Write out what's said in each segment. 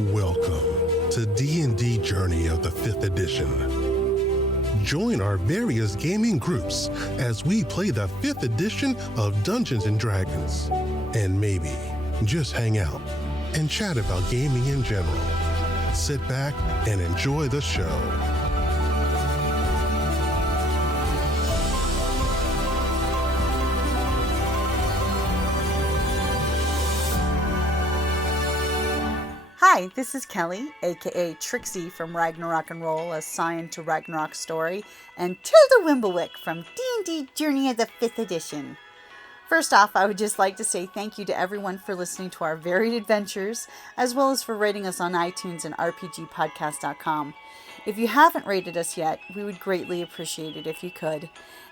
Welcome to D&D Journey of the 5th edition. Join our various gaming groups as we play the 5th edition of Dungeons & Dragons. And maybe just hang out and chat about gaming in general. Sit back and enjoy the show. Hi, this is Kelly, aka Trixie from Ragnarok and Roll, a Scion to Ragnarok story, and Tilda Wimblewick from D&D Journey of the 5th edition. First off, I would just like to say thank you to everyone for listening to our varied adventures, as well as for rating us on iTunes and rpgpodcast.com. If you haven't rated us yet, we would greatly appreciate it if you could.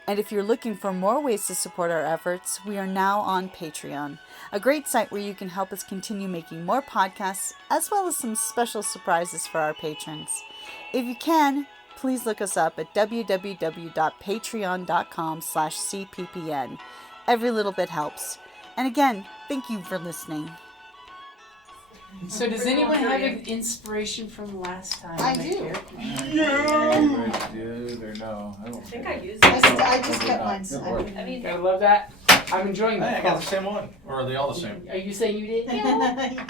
And if you're looking for more ways to support our efforts, we are now on Patreon, a great site where you can help us continue making more podcasts, as well as some special surprises for our patrons. If you can, please look us up at www.patreon.com/cppn. Every little bit helps. And again, thank you for listening. So does anyone have an inspiration from last time? I do. Yeah. Dude, or no? I don't think I used it. I just kept mine. I mean, I love that. I'm enjoying Hey, that. I got the same one. Or are they all the same? Are you saying you did? yeah,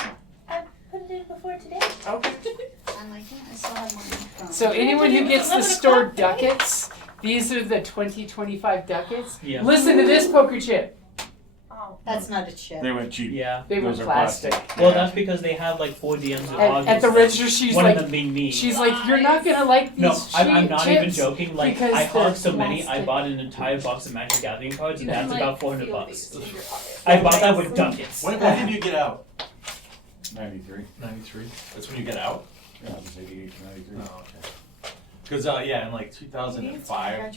I put it in before today. Okay. I like it. I still have mine. So anyone who gets the stored ducats, these are the 2025 ducats. Yeah. Listen to this poker chip. Oh. That's not a chip. They went cheap. Yeah. They were Those are plastic. Well, that's because they have like 4 DMs in August. At the register, she's one like, of them being me. she's like, you're not gonna like these No, I'm not chips even joking. Like, because I they're hogged so many, I plastic. bought an entire box of Magic Gathering cards, and that's about $400. $400. I bought that with ducats. When did you get out? 93. 93. That's when you get out? Yeah, it was 88 to 93. Oh, okay. Because yeah, in like 2005,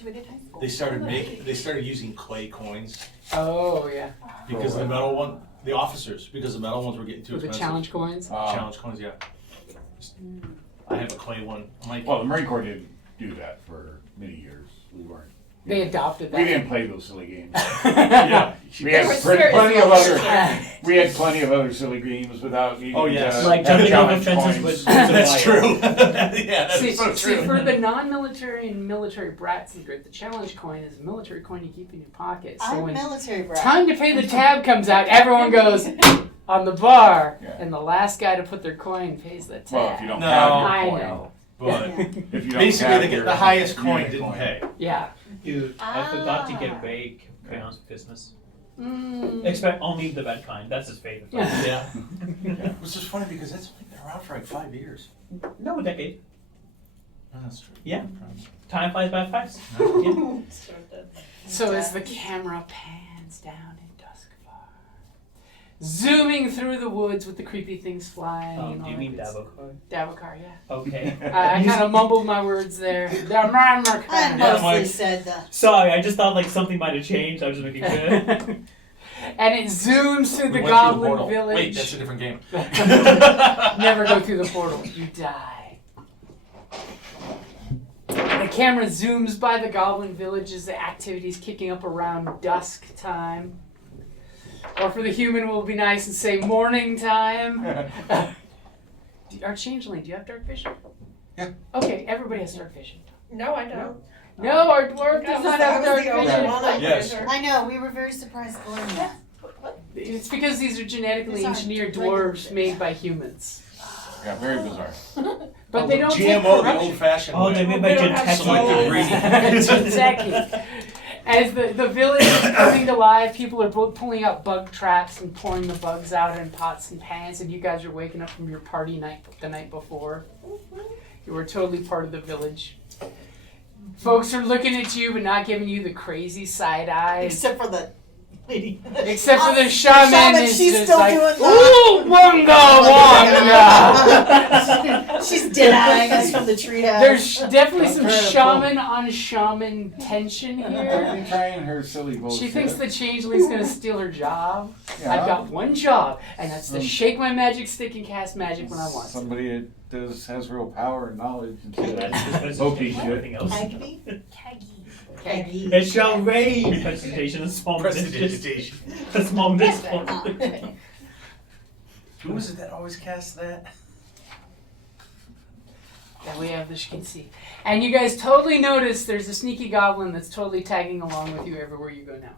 they started using clay coins Oh yeah. because the metal ones were getting too With the expensive. challenge coins. Challenge coins, yeah. I have a clay one. I'm like, Well, the Marine Corps didn't do that for many years. We weren't. They adopted that. We didn't play those silly games. yeah. We had plenty of other. We had plenty of other silly games without needing. Oh, yes. to Like have jumping over challenge fences coins. with That's wire. true. Yeah, that's See, so true. for the non-military and military brats in the group, the challenge coin is a military coin you keep in your pocket. So I'm when military brat. time to pay the tab comes out, everyone goes on the bar, Yeah. and the last guy to put their coin pays the tab. Well, if you don't No. have your I coin, know. But if you don't basically, have they get your the highest coin unit didn't pay. Yeah. Dude, I forgot to get Ray crayons for Christmas. Mm. Expect only the red kind. That's his favorite. Yeah. Which is funny because that's been around for like 5 years. No, a decade. Oh, that's true. Yeah. Time flies by fast. Yeah. So as the camera pans down in Duskfar, zooming through the woods with the creepy things flying. and Do all you that mean good stuff. Davokar? Davokar, yeah. Okay. I kind of mumbled my words there. I mostly Mike. said that. Sorry, I just thought like something might have changed. I was just making sure. And it zooms through the We went through Goblin portal. Village. Wait, that's a different game. Never go through the portal. You die. The camera zooms by the Goblin Village as the activity's kicking up around dusk time. Or for the human, we'll be nice and say morning time. Our changeling, do you have dark vision? Yeah. Okay, everybody has dark vision. No, I don't. No, our dwarf does not have dark vision. Yes. I know, we were very surprised to learn that. It's because these are genetically These aren't engineered regular dwarves fish. made by humans. Yeah, very bizarre. But they don't take GMO the corruption. old-fashioned Oh, way. they made by They don't have Gentex. breeding. Exactly. As the village is coming to life, people are both pulling out bug traps and pouring the bugs out in pots and pans, and you guys are waking up from your party night the night before. You were totally part of the village. Folks are looking at you but not giving you the crazy side eyes. Except for the lady. Except for the shaman, Shaman, is she's just still like, doing ooh, wonga wonga. She's denying us from the treehouse. There's definitely I'm some trying to shaman on shaman tension I've here. been trying her silly bullshit. She thinks the changeling's gonna steal her job. Yeah. I've got one job, and that's to Some- shake my magic stick and cast magic when I want to. Somebody that has real power and knowledge and shit. That's just Okay, presentation, everything else. Agby? Okay. It's your Ray presentation, a small Prestidigitation. A small miss. Who was it that always cast that? that we have that you can see. And you guys totally notice there's a sneaky goblin that's totally tagging along with you everywhere you go now.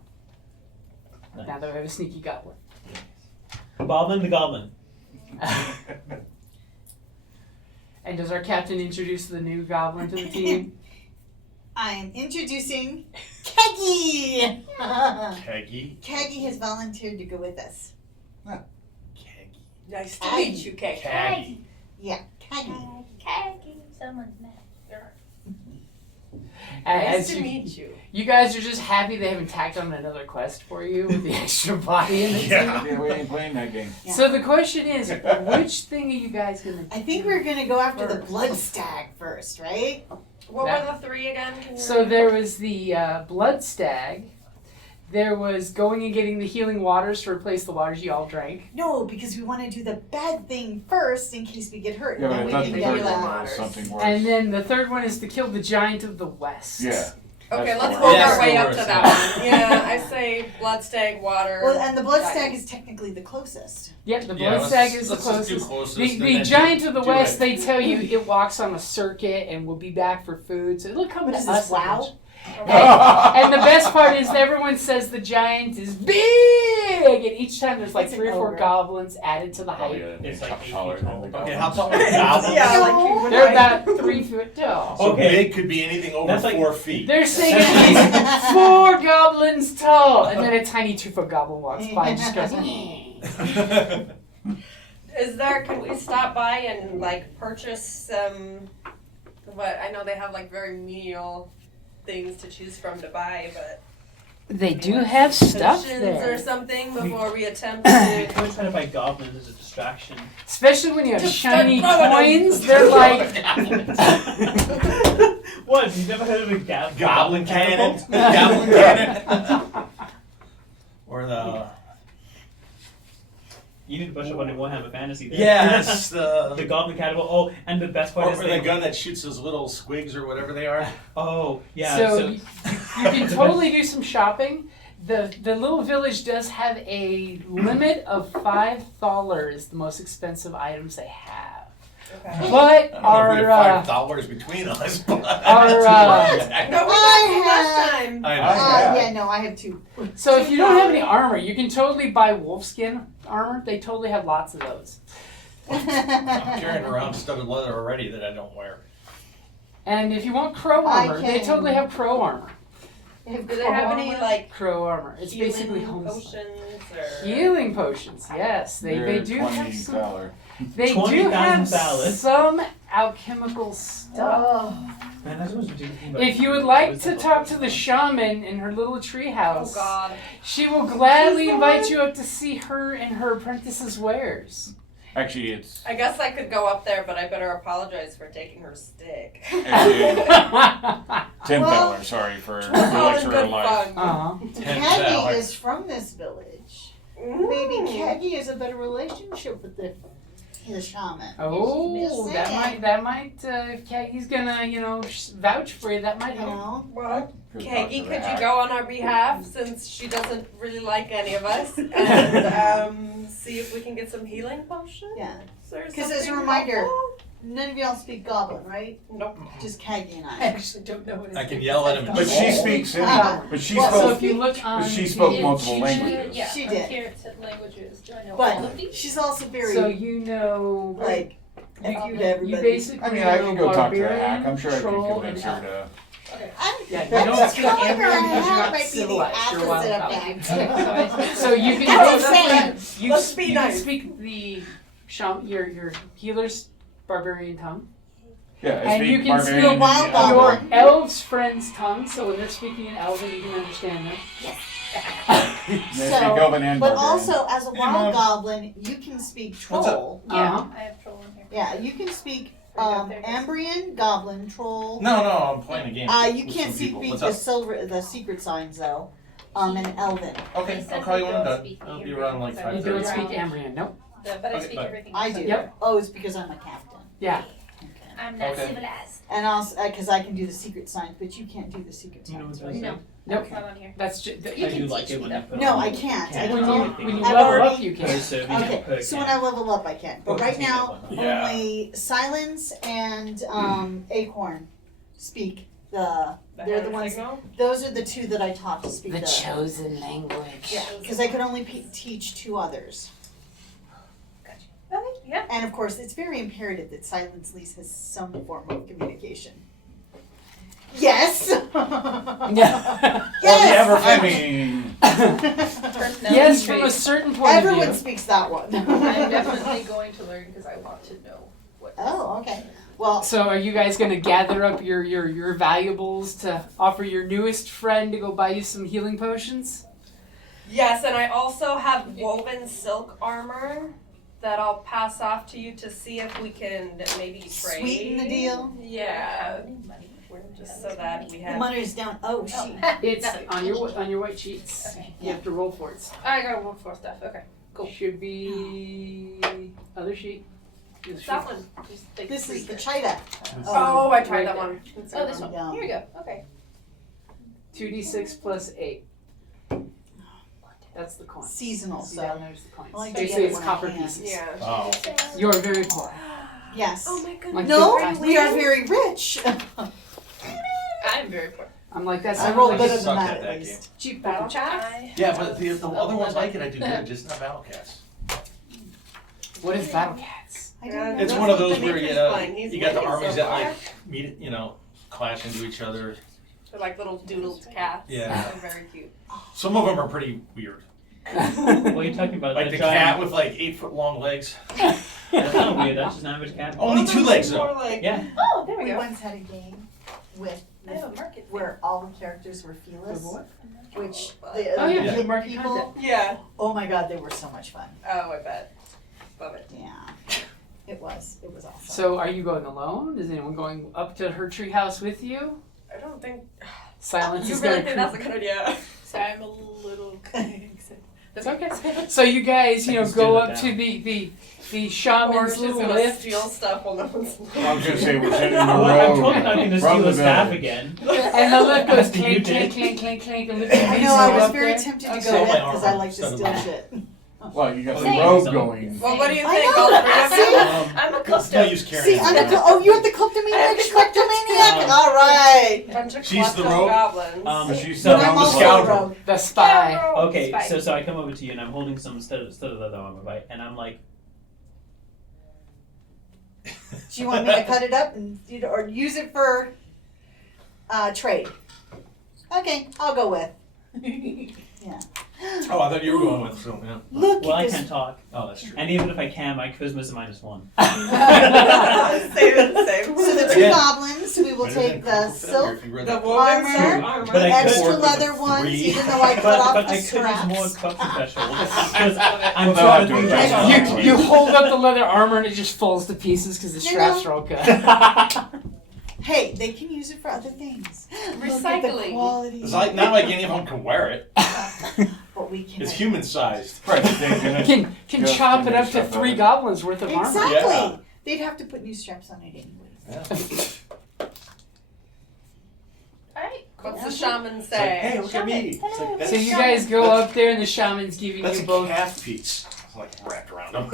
Nice. Now that we have a sneaky goblin. Boblin the Goblin. And does our captain introduce the new goblin to the team? I'm introducing Keggy. Keggy. Keggy has volunteered to go with us. Keggy. Nice to meet you, Kate. Keggy. Yeah, Keggy. Keggy. Someone's mad. As Nice to meet you. You guys are just happy they haven't tacked on another quest for you with the extra body in the Yeah. Yeah, we ain't playing that game. Yeah. So the question is, which thing are you guys gonna do? I think we're gonna go after the First. Blood Stag first, right? What That- were the three again? Can you So there was the Blood Stag. There was going and getting the healing waters to replace the waters you all drank. No, because we want to do the bad thing first in case we get hurt. Yeah, but I then we thought can the get third the one was waters. something worse. And then the third one is to kill the giant of the west. Yeah. Okay, That's let's the work worst. Yes, our way the up to worst, that one. Yeah, I say Blood Stag, water. Well, and the Blood Stag giant. is technically the closest. Yep, the Yeah, Blood let's- Stag is the let's just do closest. closest The, and the then giant of the do west, it. they tell you it walks on a circuit and will be back for food, so it'll come What to is us. this, WoW? And the best part is everyone says the giant is big, and each time there's like It's an 3 or 4 ogre. goblins added to the Oh, height. yeah, It's like 8 taller feet than tall. the Okay, goblin. how tall are the goblins? Yeah, like you and They're I. about 3 feet tall. So Okay. big could be anything over That's like- 4 feet. They're saying at least 4 goblins tall, and then a tiny 2-foot goblin walks by and just goes. Is there? Can we stop by and like purchase some? What I know they have like very menial things to choose from to buy, but They do have stuff potions there, or something before we attempt to. I was trying to buy goblins as a distraction. especially when you have Just shiny start throwing coins. They're like. What? You've never heard of a Goblin cannon. catapult? Goblin cannon. Or the You need to brush up on your Warhammer Fantasy there. yes, The the goblin catapult. Oh, and the best part or is the gun that shoots those little squigs or whatever they are. Oh, yeah. So you can totally do some shopping. The little village does have a limit of 5 thalers, the most expensive items they have. Okay. But I don't know if we our have $5 between us, but No, we I got some last time. I know. Yeah. yeah, no, I have 2. so if you don't have any armor, you can totally buy wolfskin armor. They totally have lots of those. I'm carrying around studded leather already that I don't wear. And if you want crow I armor, they can- totally have crow armor. Do they have any like Crow armor. It's healing basically home potions or healing potions. Yes, they They're do have $20. some. They do 20,000 have ballads. some alchemical stuff. Oh, Man, that's what do. If you would like to talk to the shaman in her little treehouse, oh god. she will gladly invite you up to see her and her apprentice's wares. Actually, it's I guess I could go up there, but I better apologize for taking her stick. actually uh-huh. $10. Sorry for the All in elixir good of life. fun. Keggy is from this village. Maybe Mm. Keggy has a better relationship with the shaman. Oh, Just that saying. might, if he's gonna, vouch for you, that might You help. know? Well, Good Keggy, luck to could you that. go on our behalf since she doesn't really like any of us and see if we can get some healing potions? Yeah. Or Because as a something reminder, helpful? none of y'all speak Goblin, right? Nope. Just Keggy and I I. actually don't know what it is. I can yell at him. But she speaks any. But she Well, So spoke. if you look on, But she spoke the multiple cheat sheet, languages. Yeah, She I'm did. here to languages. Do I know all of But these? she's also very, So you know, like, F you to you everybody. basically I mean, I can go talk to her barbarian, hack. I'm sure I can troll, convince and her elf. to. Yeah, you don't speak Amber because you're not civilized. You're wild out. So you can That's go insane. Let's be you nice. can speak the your healer's barbarian tongue, Yeah, I and speak you can barbarian speak and wild the other your one. elves' friends' tongue. So when they're speaking in Elven, you can understand them. They speak So, Elven and but barbarian. also, as a Hey, wild Mom. goblin, you can speak What's up? troll. Yeah, Uh-huh. I have troll in here. Yeah, you can speak There you go. Ambrian, goblin, troll. No, I'm playing a game. You with can't some people. speak What's the up? the secret signs though. And Elven. Okay, They I'll said call you they when I'm don't done. speak I'll be Hebrew around like because I You was don't $5:30. speak around. Ambrian, nope. But I Okay, speak bye. everything. I else. do. Yep. Oh, it's because I'm a captain. Yeah. Okay. I'm not Okay. civilized. And also, because I can do the secret signs, but you can't do the secret You know signs, what right? No. Nope. It's not on here. That's just. You I can do like teach it me when that. they put No, on I the can't. can. I When don't. you I've level already- up, you can. So if you can Okay, put so a when can. I level up, I can. But Oh, right take now, that one. Yeah. only Silence and Acorn speak the. They're the ones. Signal? Those are the two that I taught to speak The the. chosen language. Yeah, because I could only teach 2 others. Gotcha. Okay, yeah. And of course, it's very imperative that Silence at least has some form of communication. Yes. Yeah. Well, the ever-flaming. Yes, from a certain point of Everyone view. speaks that one. I'm definitely going to learn because I want to know what. Oh, okay. Well, So are you guys gonna gather up your valuables to offer your newest friend to go buy you some healing potions? Yes, and I also have woven silk armor that I'll pass off to you to see if we can maybe trade. Sweeten the deal? Yeah, Money. just so that we the have. money's down. Oh, she. It's on your white sheets. Okay. You have to roll for it. I gotta work for stuff. Okay. Cool. Should be other sheet. This sheet. That one. Just like This is the three. Chida. Oh, I tried right that there. one. Oh, this one. Yeah. Here we go. Okay. 2d6 plus 8. That's the coin. Seasonal, See so. down there's the coins. I like to Basically, get it's it when I copper can. pieces. Yeah. Oh. You're very poor. Yes. Oh my goodness. Like No, the- we are very rich. I'm very poor. I'm like that's. I rolled like better a than sucked that at at that least. cheap Battle poker chip. chat? Yeah, but the other ones like it, I do good, just not battle cats. What is battle cats? I don't know. It's That's one of what those where Dimitri's playing. He's you got the winning armies so that far. like meet, clash into each other. They're like little doodled cats. Yeah. They're very cute. Some of them are pretty weird. What are you talking about? Like The the giant- cat with like 8-foot long legs. That's not weird. That's just an average cat. Only 2 legs More though. like, Yeah. Oh, there we We go. once had a game with I have a market. where all the characters were fearless, which Oh, the, Oh, yeah, the the market people. Yeah. Oh my God, they were so much fun. Oh, I bet. Love it. Yeah, it was. It was awesome. So are you going alone? Is anyone going up to her treehouse with you? I don't think. Silence You is really gonna think that's a good idea? Sorry, I'm a little excited. It's okay. So you guys, I can go steal it up to down. the Or shaman's she's little gonna lift. steal stuff while no one's I was gonna say we're sitting in the Well, I'm totally not road going to from steal the a staff village. again. And the lift goes You clink, did. clink, clink, clink, clink, and lift I know. I was up very there. tempted to Okay. go Sell with my because I armor like to instead of steal mine. shit. Well, you got the Same. road Same. going. Well, what do you I think? know, All three of them? I'm a It's no custom. use carrying See, it I'm around. oh, you're the kleptomaniac. All right. Bunch of She's the klepto rogue. goblins. But she's But still I'm the also a scoundrel. rogue. The spy. Yeah, Okay, spy. so I come over to you and I'm holding some instead of leather armor, right? And I'm like, Do you want me to cut it up and or use it for trade? Okay, I'll go with. Oh, I thought you were going with so yeah. Look well, I at can't this. talk. Oh, that's true. And even if I can, my charisma's a -1. Same and same. So the 2 Again. goblins, we will Better than take the critical failure silk, if you read The that. woman Armor. silk armor. But I could extra work with leather a ones, 3. even though I cut But off I the could use more straps. copy thresholds because I'm Well, they'll have trying to to adjust I know. it. You hold up the leather armor and it just falls to pieces because the You straps know. are all cut. Hey, they can use it for other things. Look at the Recycling. quality. It's like not like any of them can wear it. But we can. It's human sized. Right, they're gonna- Can Just chop to it up make to stuff 3 out. goblins worth of armor. Exactly. Yeah. They'd have to put new straps on it anyways. Yeah. Alright, cool. What's the shaman It's say? like, hey, look at me. It's like, that's, So you guys go up there and the shaman's giving that's you a both, calf piece. It's like wrapped around him.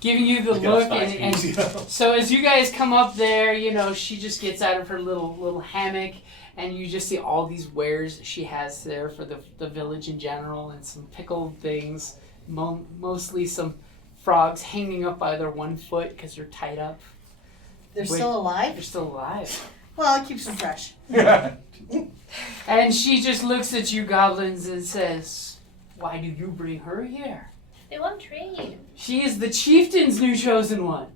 giving you the Like a look, thigh and piece, you know? so as you guys come up there, she just gets out of her little hammock, and you just see all these wares she has there for the village in general, and some pickled things, mostly some frogs hanging up by their 1 foot because they're tied up. They're Wait. still alive? They're still alive. Well, it keeps them fresh. And she just looks at you goblins and says, "Why do you bring her here? They want trade. She is the chieftain's new chosen one."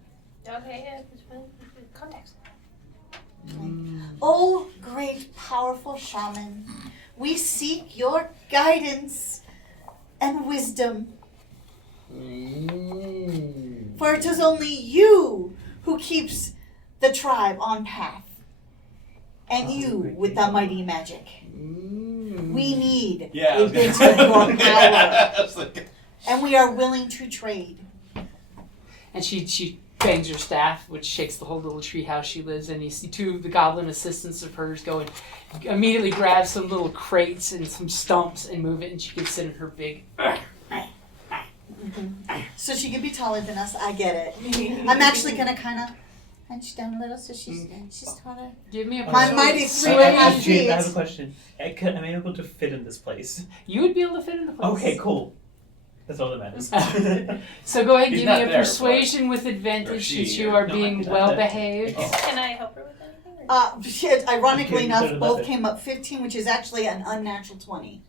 Okay, yeah, this one. Context. Oh, great, powerful shaman, we seek your guidance and wisdom. For it is only you who keeps the tribe on path. And you with the mighty magic. We need Yeah. I a was gonna- bit of your power. Yeah, I was like- And we are willing to trade. And she bangs her staff, which shakes the whole little tree house she lives in. You see two of the goblin assistants of hers go and immediately grab some little crates and some stumps and move it, and she gets it in her big... So she could be taller than us. I get it. I'm actually gonna kind of hunch down a little so she's taller. Give me a My mighty 3.5 feet. I have a question. Am I able to fit in this place? You would be able to fit in the place. Okay, cool. That's all that matters. So go ahead and He's give me not a there, persuasion with or advantage she, since you or- are being No, well I'm behaved. Can I help her with anything? Shit, ironically Okay, enough, so both that's it. came up 15, which is actually an unnatural 20.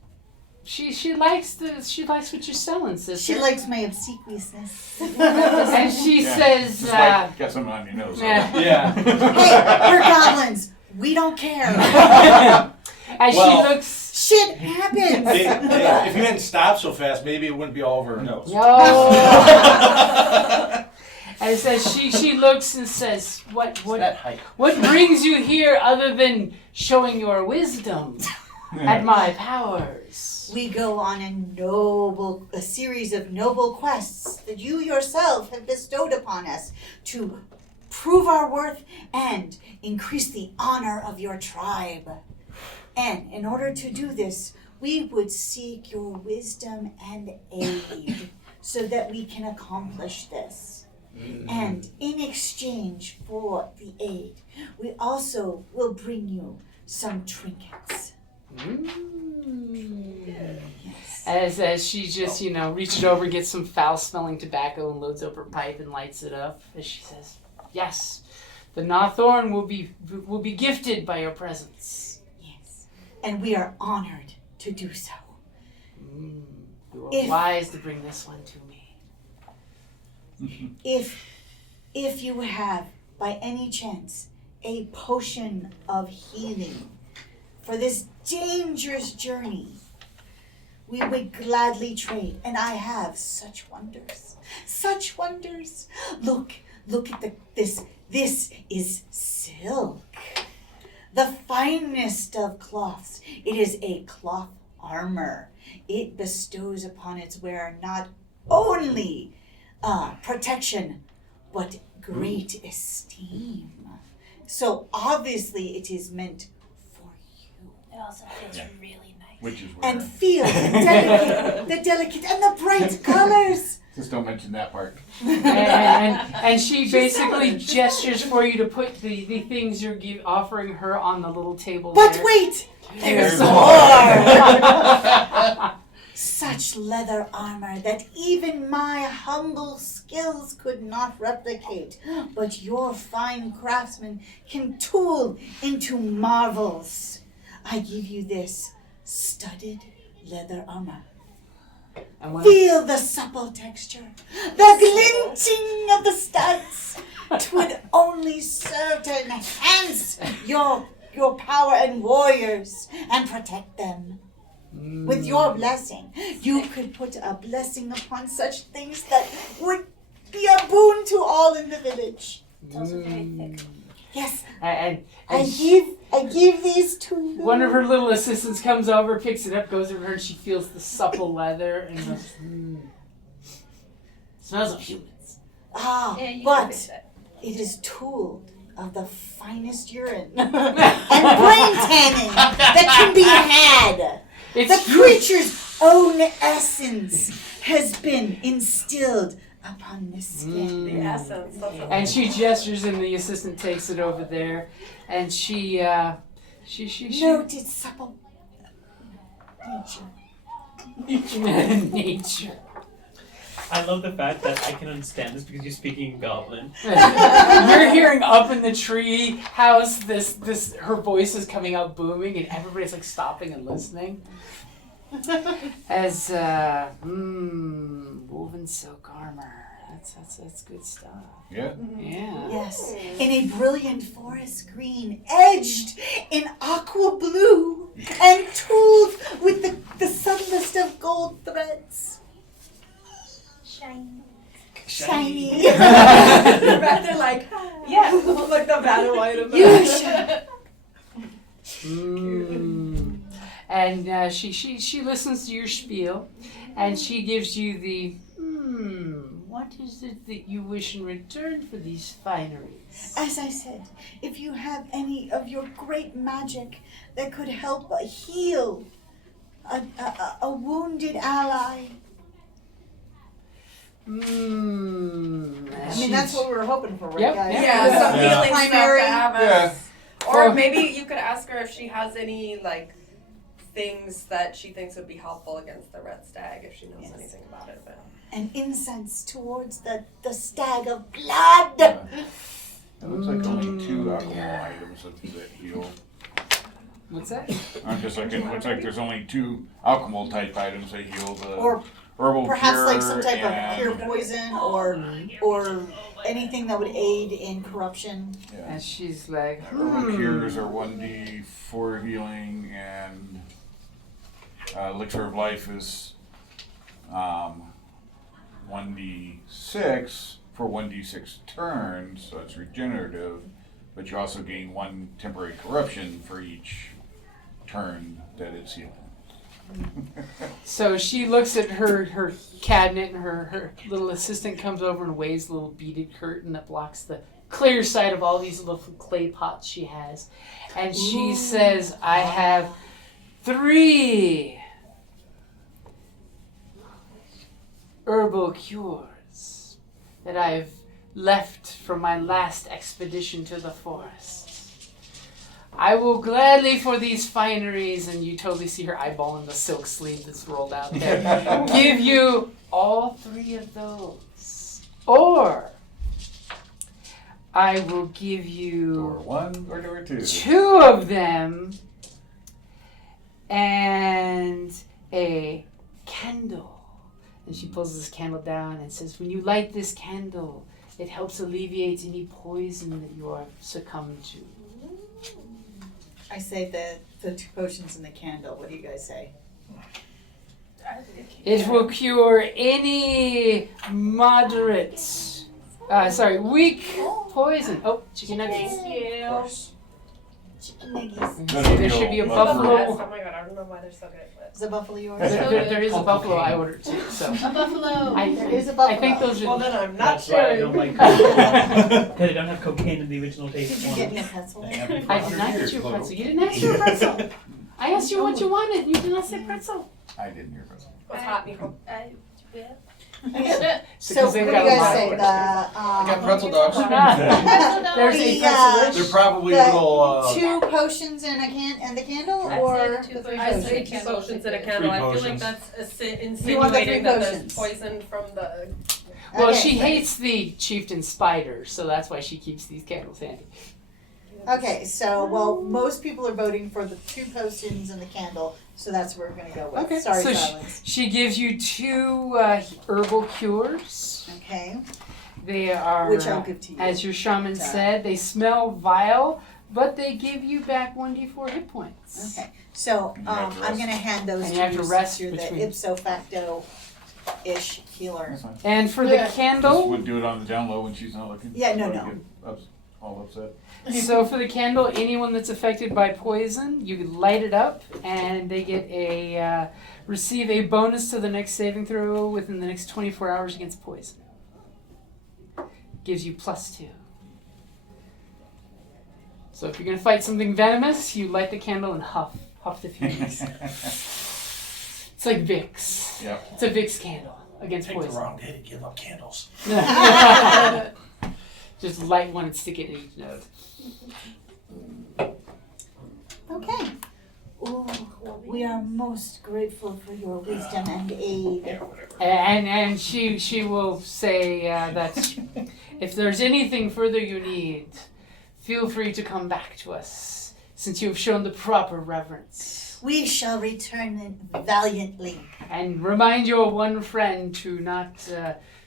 She likes what you're selling, sister. She likes my obsequiousness. And she Yeah. says, Despite got something on your nose. yeah. Yeah. Hey, we're goblins. We don't care. As Well- she looks. Shit happens. If you hadn't stopped so fast, maybe it wouldn't be all over her nose. No. As she looks and says, what height. brings you here other than showing your wisdom at my powers? We go on a series of noble quests that you yourself have bestowed upon us to prove our worth and increase the honor of your tribe. And in order to do this, we would seek your wisdom and aid so that we can accomplish this. And in exchange for the aid, we also will bring you some trinkets. Yes. As she just, reaches over, gets some foul-smelling tobacco and loads up her pipe and lights it up. As she says, yes, the Nawthorn will be gifted by your presence. Yes. And we are honored to do so. You are wise to bring this one to me. If you have, by any chance, a potion of healing for this dangerous journey, we would gladly trade. And I have such wonders. Such wonders. Look at this. This is silk. The finest of cloths. It is a cloth armor. It bestows upon its wearer not only protection, but great esteem. So obviously it is meant for you. It also feels really nice. Which is And weird. feel the delicate and the bright colors. Just don't mention that part. And she basically gestures for you to put the things you're offering her on the little table But there. wait, there's There's more. Such leather armor that even my humble skills could not replicate. But your fine craftsmen can tool into marvels. I give you this studded leather armor. And when Feel the supple texture, the glinting of the studs. 'Twould only serve to enhance your power and warriors and protect them. With your blessing, you could put a blessing upon such things that would be a boon to all in the village. It's also very thick. Yes, and I give these to you. one of her little assistants comes over, picks it up, goes over her, and she feels the supple leather and goes, smells of humans. Ah, Yeah, you can but fix that. it is tooled of the finest urine and brain tanning that can be had. It's The creature's own essence has been instilled upon the skin. The essence. That's what And she gestures, and the assistant takes it over there, and she Note its supple nature. nature. I love the fact that I can understand this because you're speaking in Goblin. You're hearing up in the tree house this her voice is coming out booming, and everybody's like stopping and listening. As woven silk armor. That's good stuff. Yeah. Yeah. Yes, in a brilliant forest green, edged in aqua blue, and tooled with the subtlest of gold threads. Shiny. Rather like, yeah, like the battle item. You shall. And she listens to your spiel, and she gives you the what is it that you wish in return for these fineries? As I said, if you have any of your great magic that could help heal a wounded ally. I I mean, that's what we were hoping for, right, Yep, guys? yep. Yeah, some Yeah. healing stuff Primary. to have us. Yeah. Or For- maybe you could ask her if she has any like things that she thinks would be helpful against the red stag if she knows Yes. anything about it. But And incense towards the stag of blood. It looks like only 2 alcohol items that heal. What's that? I'm just looking, it looks like there's only 2 alcohol type items that heal the Or herbal perhaps cure like some type of and- cure poison or anything that would aid in corruption. Yeah. And she's like, Herbal cures are 1d4 healing, and elixir of life is 1d6 for 1d6 turns, so it's regenerative, but you also gain 1 temporary corruption for each turn that it's healing. So she looks at her cabinet, and her little assistant comes over and waves a little beaded curtain that blocks the clear sight of all these little clay pots she has. And she says, I have 3 herbal cures that I've left from my last expedition to the forest. I will gladly for these fineries, and you totally see her eyeball in the silk sleeve that's rolled out there, give you all 3 of those. Or I will give you Door 1 or door 2? 2 of them and a candle. And she pulls this candle down and says, when you light this candle, it helps alleviate any poison that you are succumbed to. I say the 2 potions and the candle. What do you guys say? It will cure any weak poison. Oh, chicken nuggets. Chicken nuggies. There should be a oh buffalo. my god, I don't know why they're so good. But Is the buffalo yours? There is a buffalo I ordered too. So A buffalo. There is a buffalo. I think those well, are. then I'm not That's why I sure. don't like cocaine. Because they don't have cocaine in the original taste Did you one. get me a pretzel? I did not get you a pretzel. You didn't ask for a pretzel. I asked you what you wanted. You did not say pretzel. I didn't hear this. What's hot, Nico? So Because what do they've you got a guys lot say? of The I got pretzel dogs. There's a The, pretzel. They're probably the little. 2 potions and the candle, I or said 2 the 3 potions. I say potions? 2 potions in a candle. I feel like 3 that's You want the 3 insinuating that there's potions. poison from the. Well, Okay. she hates the chieftain spider, so that's why she keeps these candles handy. Okay, so most people are voting for the 2 potions and the candle, so that's what we're gonna go with. Okay, Sorry, so silence. She gives you 2 herbal cures. Okay, They are, which I'll give to you. as your shaman Sorry. said, they smell vile, but they give you back 1d4 hit points. Okay, so And you have to I'm rest. gonna hand those And to you have to rest you're the between. ipso facto-ish healer. That's fine. And for the Just candle, would do it on the down low when she's not looking. Yeah, no, Don't no. get all upset. so for the candle, anyone that's affected by poison, you light it up, and they get receive a bonus to the next saving throw within the next 24 hours against poison. Gives you +2. So if you're gonna fight something venomous, you light the candle and huff the fumes. It's like Vicks. Yep. It's a Vicks candle against Picked the poison. wrong day to give up candles. Just light one and stick it in each nose. Okay. Ooh, we are most grateful for your wisdom and aid. And she will say that if there's anything further you need, feel free to come back to us, since you have shown the proper reverence. We shall return it valiantly. And remind your one friend to not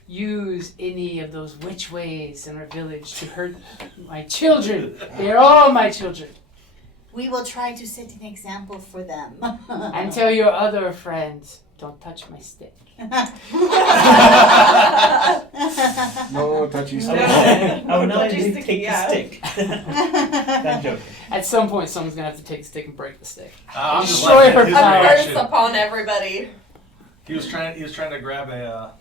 use any of those witch ways in our village to hurt my children. They are all my children. We will try to set an example for them. And tell your other friends, don't touch my stick. No touchy stuff. I would not Touchy take sticky, the yeah. stick. I'm joking. At some point, someone's gonna have to take the stick and break the stick. I'm just Destroy laughing her at his power. A curse reaction. upon everybody. He was trying to grab a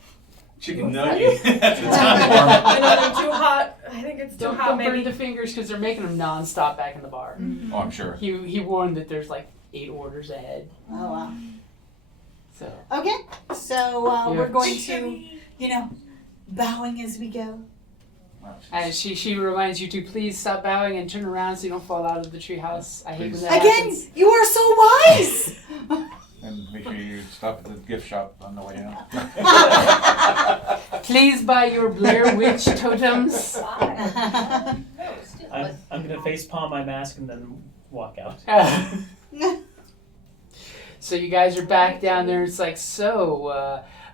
Chicken nugget. I know they're too hot. I think it's too Don't hot, burn maybe. the fingers because they're making them non-stop back in the bar. Oh, I'm sure. He warned that there's like 8 orders ahead. Oh, wow. So Okay, so Yeah. we're going to, bowing as we go. and she reminds you to please stop bowing and turn around so you don't fall out of the treehouse. I hate when that Again, happens. you are so wise! And make sure you stop at the gift shop on the way out. Please buy your Blair Witch totems. I'm gonna face palm my mask and then walk out. So you guys are back down there. It's like,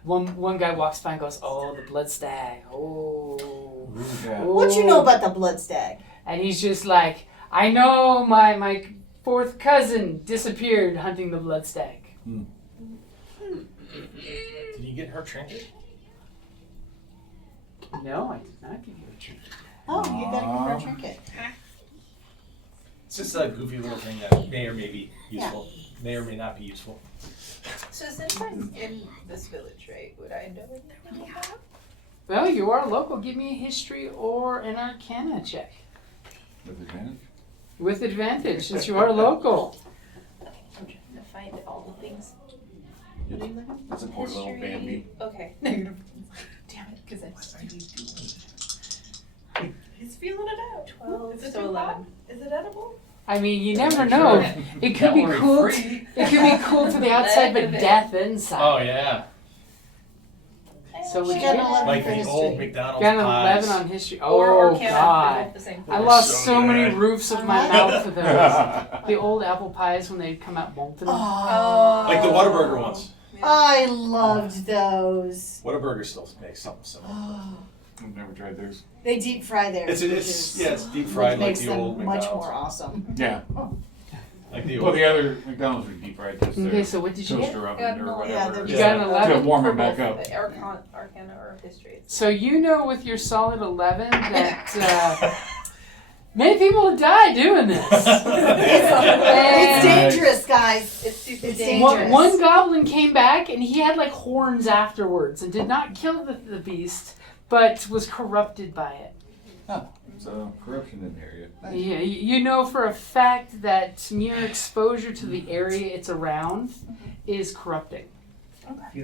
one guy walks by and goes, "Oh, the Blood Stag. Oh, Yeah. What you know about the Blood Stag? And he's just like, I know my 4th cousin disappeared hunting the Blood Stag. Did you get her trinket? No, I did not give you a treat. Oh, you gotta give her a trinket. It's just a goofy little thing that may or may be useful. May or may not be useful. So since I'm in this village, right, would I know anything about it? Well, you are local. Give me a history or an arcana check. With advantage? With advantage, since you are local. I'm trying to find all the things. That's a poor little Bambi. Okay. Negative. Damn it, because He's feeling it out. 12, Is it so too 11. hot? Is it edible? I mean, you never know. It could be cool. It could be cool to the outside, but death inside. Oh yeah, So would She you got an get? 11 like for the history. old McDonald's Got an pies. 11 on history. Or Oh Arcana, they're God! both the same I thing. lost so so many good. roofs of my mouth to those. The old apple pies when they'd come out molten. Oh, Like the Whataburger ones. I loved those. Whataburger still makes something similar. I've never tried theirs. They deep fry theirs. It's deep which fried like makes the them old much McDonald's. more awesome. Yeah. Like the Well, old. the other McDonald's were deep fried just Okay, so what did you get? toaster oven Yeah, or no, yeah, whatever. they're You got an to 11? warm For it back both up. the Arcana or history. So you know with your solid 11 that many people have died doing this. It's dangerous, guys. It's super It's dangerous. dangerous. One goblin came back and he had like horns afterwards and did not kill the beast, but was corrupted by it. So corruption in the area. Yeah, you know for a fact that mere exposure to the area it's around is corrupting.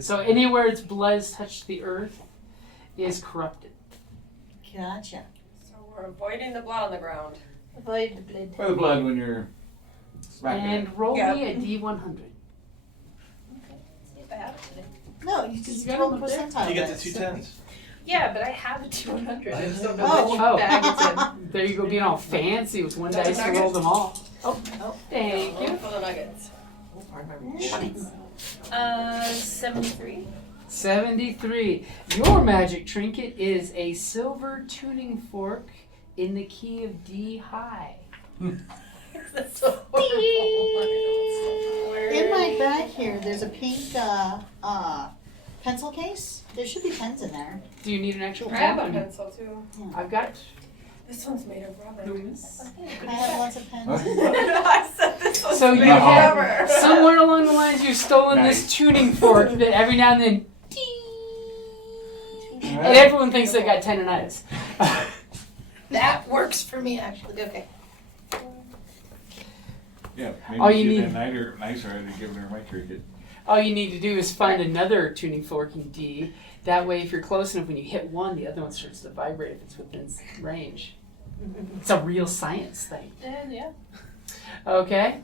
So anywhere its blood has touched the earth is corrupted. Gotcha. So we're avoiding the blood on the ground. Avoid the blood. Or the blood when you're smacking it. And roll Yeah. me a D100. See if I have it today. No, you just got roll them the up there? percentile. You get the dice. 210s. Yeah, but I have a 200. I just don't know Oh. which Oh. bag it's in. There you go, being all fancy with one Double dice to roll nuggets. them all. Oh. Thank you. For the nuggets. Nice. 73. 73. Your magic trinket is a silver tuning fork in the key of D high. That's so horrible. In my bag here, there's a pink pencil case. There should be pens in there. Do you need an actual I have a pen? pencil too. I've got. This one's made of rubber. I have lots of pens. I said this one's So made you of have rubber. somewhere along the lines you've stolen Nice. this tuning fork that every now and then, and everyone thinks they got tendonitis. That works for me, actually. Okay. Yeah, maybe All you she'd need- been nicer had they given her my trinket. All you need to do is find another tuning fork in D. That way, if you're close enough, when you hit one, the other one starts to vibrate if it's within range. It's a real science thing. And yeah. Okay?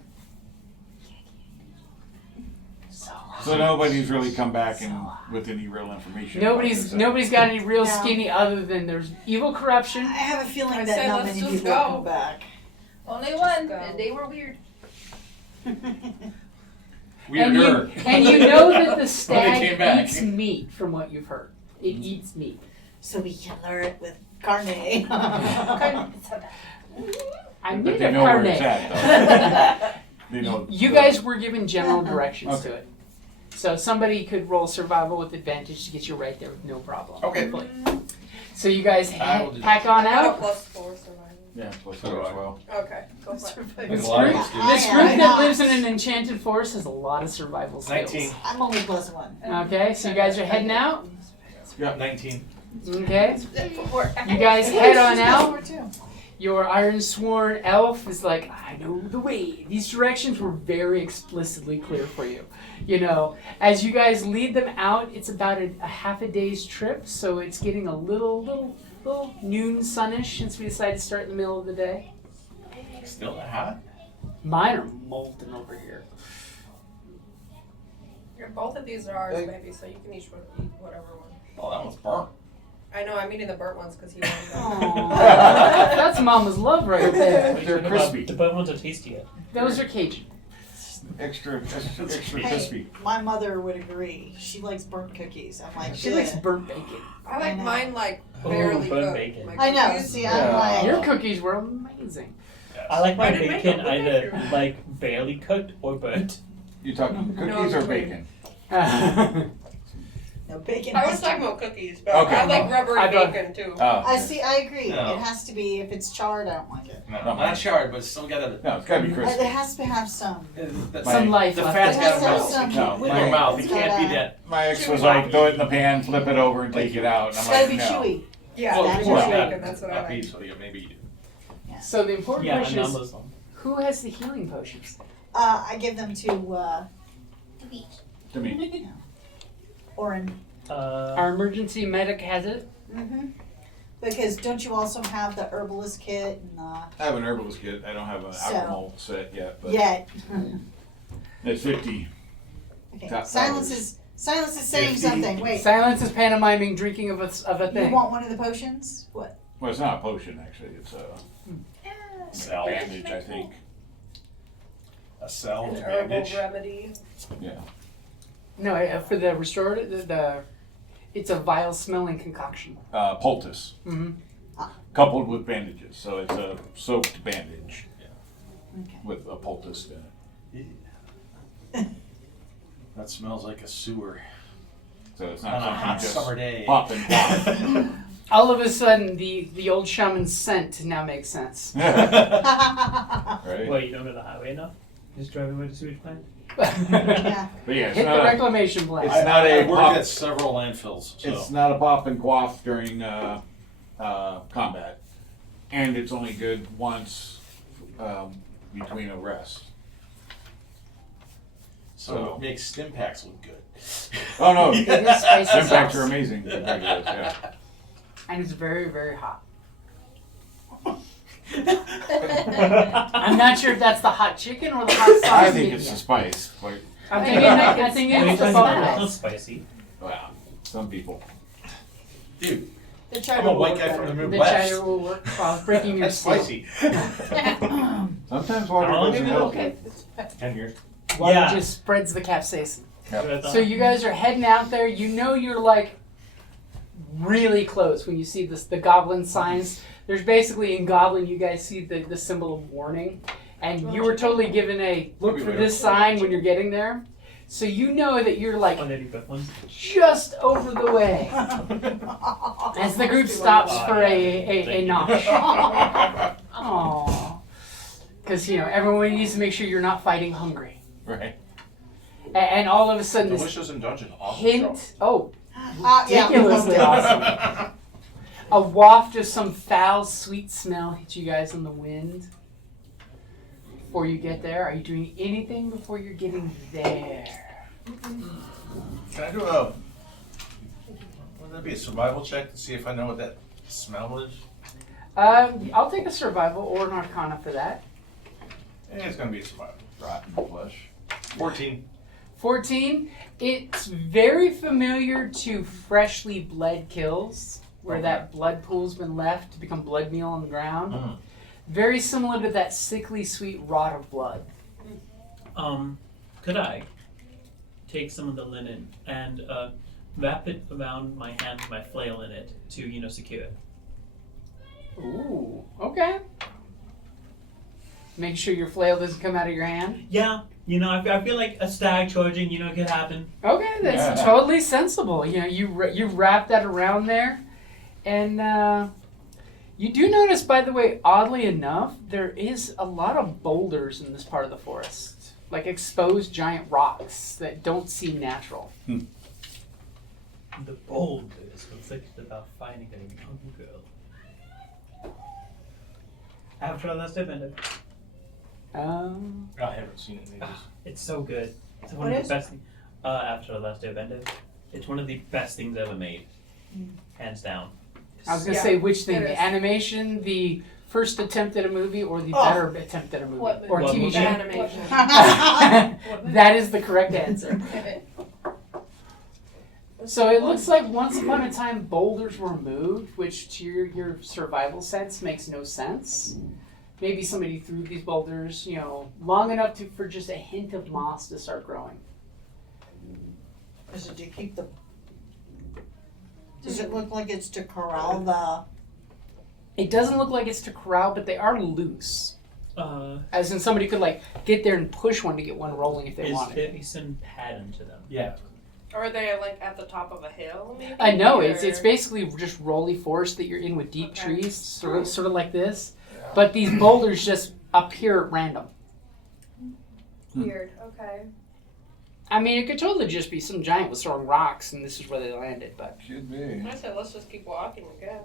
So nobody's really come back and with any real information. about this. Nobody's got any real No. skinny other than there's evil corruption. I have a feeling I that say not let's many just people will go. come back. Only one, go. and they were weird. Weirder. And you know that the came stag back. eats meat, from what you've heard. It eats meat. So we can lure it with carne. It's not that. I'm But made they of know where carne. it's at, though. They know. You guys were given general directions Okay. to it. So somebody could roll survival with advantage to get you right there with no problem. Okay. Hopefully. So you guys I will do pack on I got a out. +4 survival. Yeah, plus So do four I. as well. Okay, go for it. There's a lot of us do. This I group am that not. lives in an enchanted forest has a lot of survival skills. 19. I'm only +1. Okay, so you guys are heading out. Yeah, 19. Okay. You guys head on out. Your Iron Sworn elf is like, I know the way. These directions were very explicitly clear for you. You know, as you guys lead them out, it's about a half a day's trip, so it's getting a little noon sunish since we decided to start in the middle of the day. Still hot? Mine are molten over here. Both of these are ours, maybe, so you can eat whatever one. Oh, that one's burnt. I know, I'm eating the burnt ones because he wanted them. Aww. That's mama's love right there. They're crispy. The burnt ones are tastier. Those are Cajun. Extra Hey, crispy. my mother would agree. She likes burnt cookies. I'm like, She likes burnt bacon. I like I know. mine like Ooh, barely burnt cooked. bacon. My I know. cookies- See, Yeah. I'm like, Your cookies were amazing. I like my I didn't make bacon them, but either thank like barely cooked or burnt. You talking cookies or bacon? no bacon. I has was to talking be- about cookies, but Okay. I like rubbery I thought- bacon too. I see. I agree. No. It has to be. If it's charred, I don't like it. No, not charred, but still got No, it's gotta be It crispy. has to have some. Some life The left fat's in It has it. to have melt some. No, with in your it. mouth. It's It can't be gotta- that. My ex was like, throw it in the pan, flip it over, and take it out. And It's I'm gotta like, be no. chewy. Yeah, Well, that's of course. bacon. That's what I Not like. beef, so yeah, maybe you do. So the important Yeah, question I'm is, not Muslim. who has the healing potions? I give them to To me. Oren. Our emergency medic has it. Because don't you also have the herbalist kit and I have an herbalist kit. I don't have an So- alcohol set yet, but yet? it's 50. Okay. Top Silence dollars. is saying something. Wait. Silence is pantomiming drinking of a You thing. want one of the potions? What? Well, it's not a potion, actually. It's a Cell. bandage, I think. A cell An herbal bandage. remedy. Yeah. No, for the restorative, it's a vile smelling concoction. Poultice. Mm-hmm. Coupled with bandages. So it's a soaked bandage Okay. with a poultice in it. That smells like a sewer. So it's On not a something hot you just summer day. pop and pop. All of a sudden, the old shaman's scent now makes sense. Right? Wait, you don't know the highway enough? Just driving away to sewage plant? Yeah. But yeah, it's Hit the not, reclamation plant. it's not a I worked pop. at several landfills, so. It's not a pop and quaff during combat. And it's only good once between a rest. So it makes stim packs look good. Oh no, It is spicy impacts are sauce. amazing compared to this, yeah. And it's very, very hot. I'm not sure if that's the hot chicken or the hot sauce. I think it's medium. the spice. Like, I think Wait, it's the it's sauce. not spicy. wow, some people. Dude, The I'm cheddar a will white work guy from better. the The Midwest. cheddar will work while breaking your That's seal. spicy. Sometimes water How long doesn't have you help. been Okay. 10 years. Water Yeah. just spreads the capsaicin. Yep. So you guys are heading out there. You know you're like really close when you see this the goblin signs. There's basically in goblin you guys see the symbol of warning, and you were totally given a look for this sign when you're getting there. So you know that you're like Oh, they do both ones? just over the way as the group stops for a nosh. Aww. Because you know everyone needs to make sure you're not fighting hungry. Right. And all of a sudden this Delicious and dungeon. Awesome hint, oh, Yeah. ridiculously awesome. A waft of some foul, sweet smell hits you guys on the wind. Before you get there, are you doing anything before you're getting there? Can I do a? Would that be a survival check to see if I know what that smell is? I'll take a survival or an arcana for that. It's gonna be a survival. Rotten flesh. 14. 14. It's very familiar to freshly bled kills, where Okay. that blood pool's been left to become blood meal on the ground. Mm. Very similar to that sickly sweet rot of blood. Could I take some of the linen and wrap it around my hand with my flail in it to, secure it? Ooh, okay. Make sure your flail doesn't come out of your hand. Yeah, I feel like a stag charging, it could happen. Okay, that's Yeah. totally sensible. You wrap that around there, and you do notice, by the way, oddly enough, there is a lot of boulders in this part of the forest, like exposed giant rocks that don't seem natural. The boulders conflicted about finding a young girl. After our last event, I haven't seen it in ages. it's so good. It's one What of is? the best things. After our last event, it's one of the best things ever made, hands down. I was gonna Yeah, say which thing, it the is. animation, the first attempt at a movie, or the Oh. better attempt at a movie, What or movie? TV What show. movie? Animation. That is the correct answer. So it looks like once upon a time boulders were moved, which to your survival sense makes no sense. Maybe somebody threw these boulders, long enough for just a hint of moss to start growing. Is it to keep the? Does it look like it's to corral the? It doesn't look like it's to corral, but they are loose. As in somebody could get there and push one to get one rolling if they Is wanted. there some pattern to them? Yeah. Or are they at the top of a hill? Maybe. I know Or- it's basically just rolly forest that you're in with deep Okay. trees, sort of like this. But these boulders just appear at random. Weird. Okay. I mean, it could totally just be some giant was throwing rocks, and this is where they landed. But Should be. I said let's just keep walking again.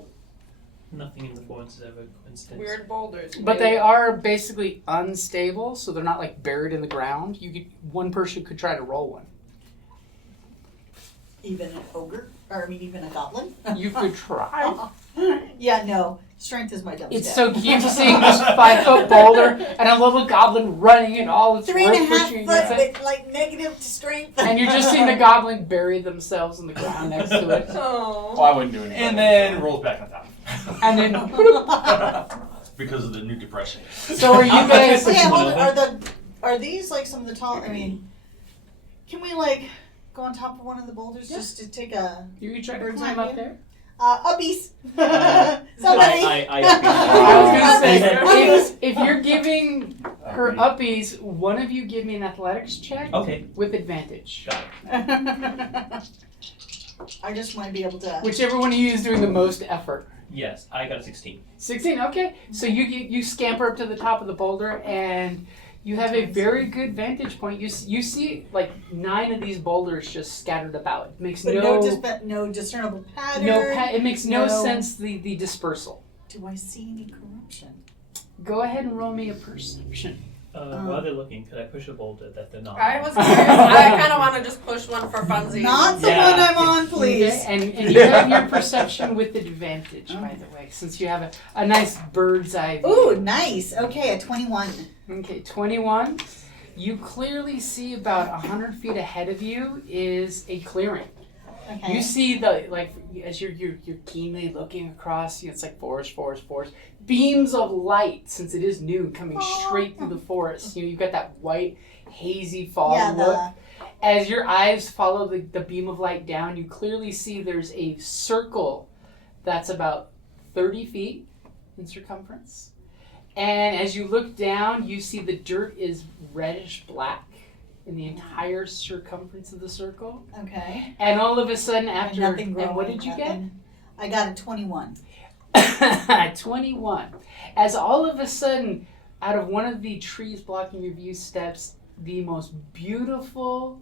Nothing in the forest is ever a coincidence. Weird boulders. but they are basically unstable, so they're not buried in the ground. One person could try to roll one. Even an ogre, even a goblin. You could try. Yeah, no. Strength is my double It's stat. so cute seeing this 5-foot boulder and a little goblin running and all its 3.5 work pushing against foot it. with negative strength. And you're just seeing the goblin bury themselves in the ground next to it. Oh. Well, I wouldn't do anything. And then rolls back on top. And then, Because of the new depression. so are you guys? Yeah, one hold of on, are these some of the tall? Can we go on top of one of the boulders just to take a You can try to bird's climb eye up view? there. Uppies? Somebody. I was gonna say, Uppies. if you're giving her uppies, one of you give me an athletics check Okay. with advantage. Got it. I just want to be able to. Whichever one of you is doing the most effort. Yes, I got a 16. 16, okay. So you scamper up to the top of the boulder and you have a very good vantage point. You see 9 of these boulders just scattered about. It makes But no discernible pattern. it makes no no- sense the dispersal. Do I see any corruption? Go ahead and roll me a perception. While they're looking, could I push a boulder that they're not? I was curious. I kind of want to just push one for funsies. Not the Yeah. one I'm on, please. Okay, and you have your perception with advantage, by the way, since you have a nice bird's eye view. Ooh, nice. Okay, a 21. Okay, 21. You clearly see about 100 feet ahead of you is a clearing. Okay. You see as you're keenly looking across, it's like forest, beams of light, since it is noon, coming straight through the forest. You've got that white, hazy fog look. As your eyes follow the beam of light down, you clearly see there's a circle that's about 30 feet in circumference. And as you look down, you see the dirt is reddish black in the entire circumference of the circle. Okay. And all of a sudden after, Nothing growing, and what did you nothing. I got a 21. get? 21. As all of a sudden, out of one of the trees blocking your view steps the most beautiful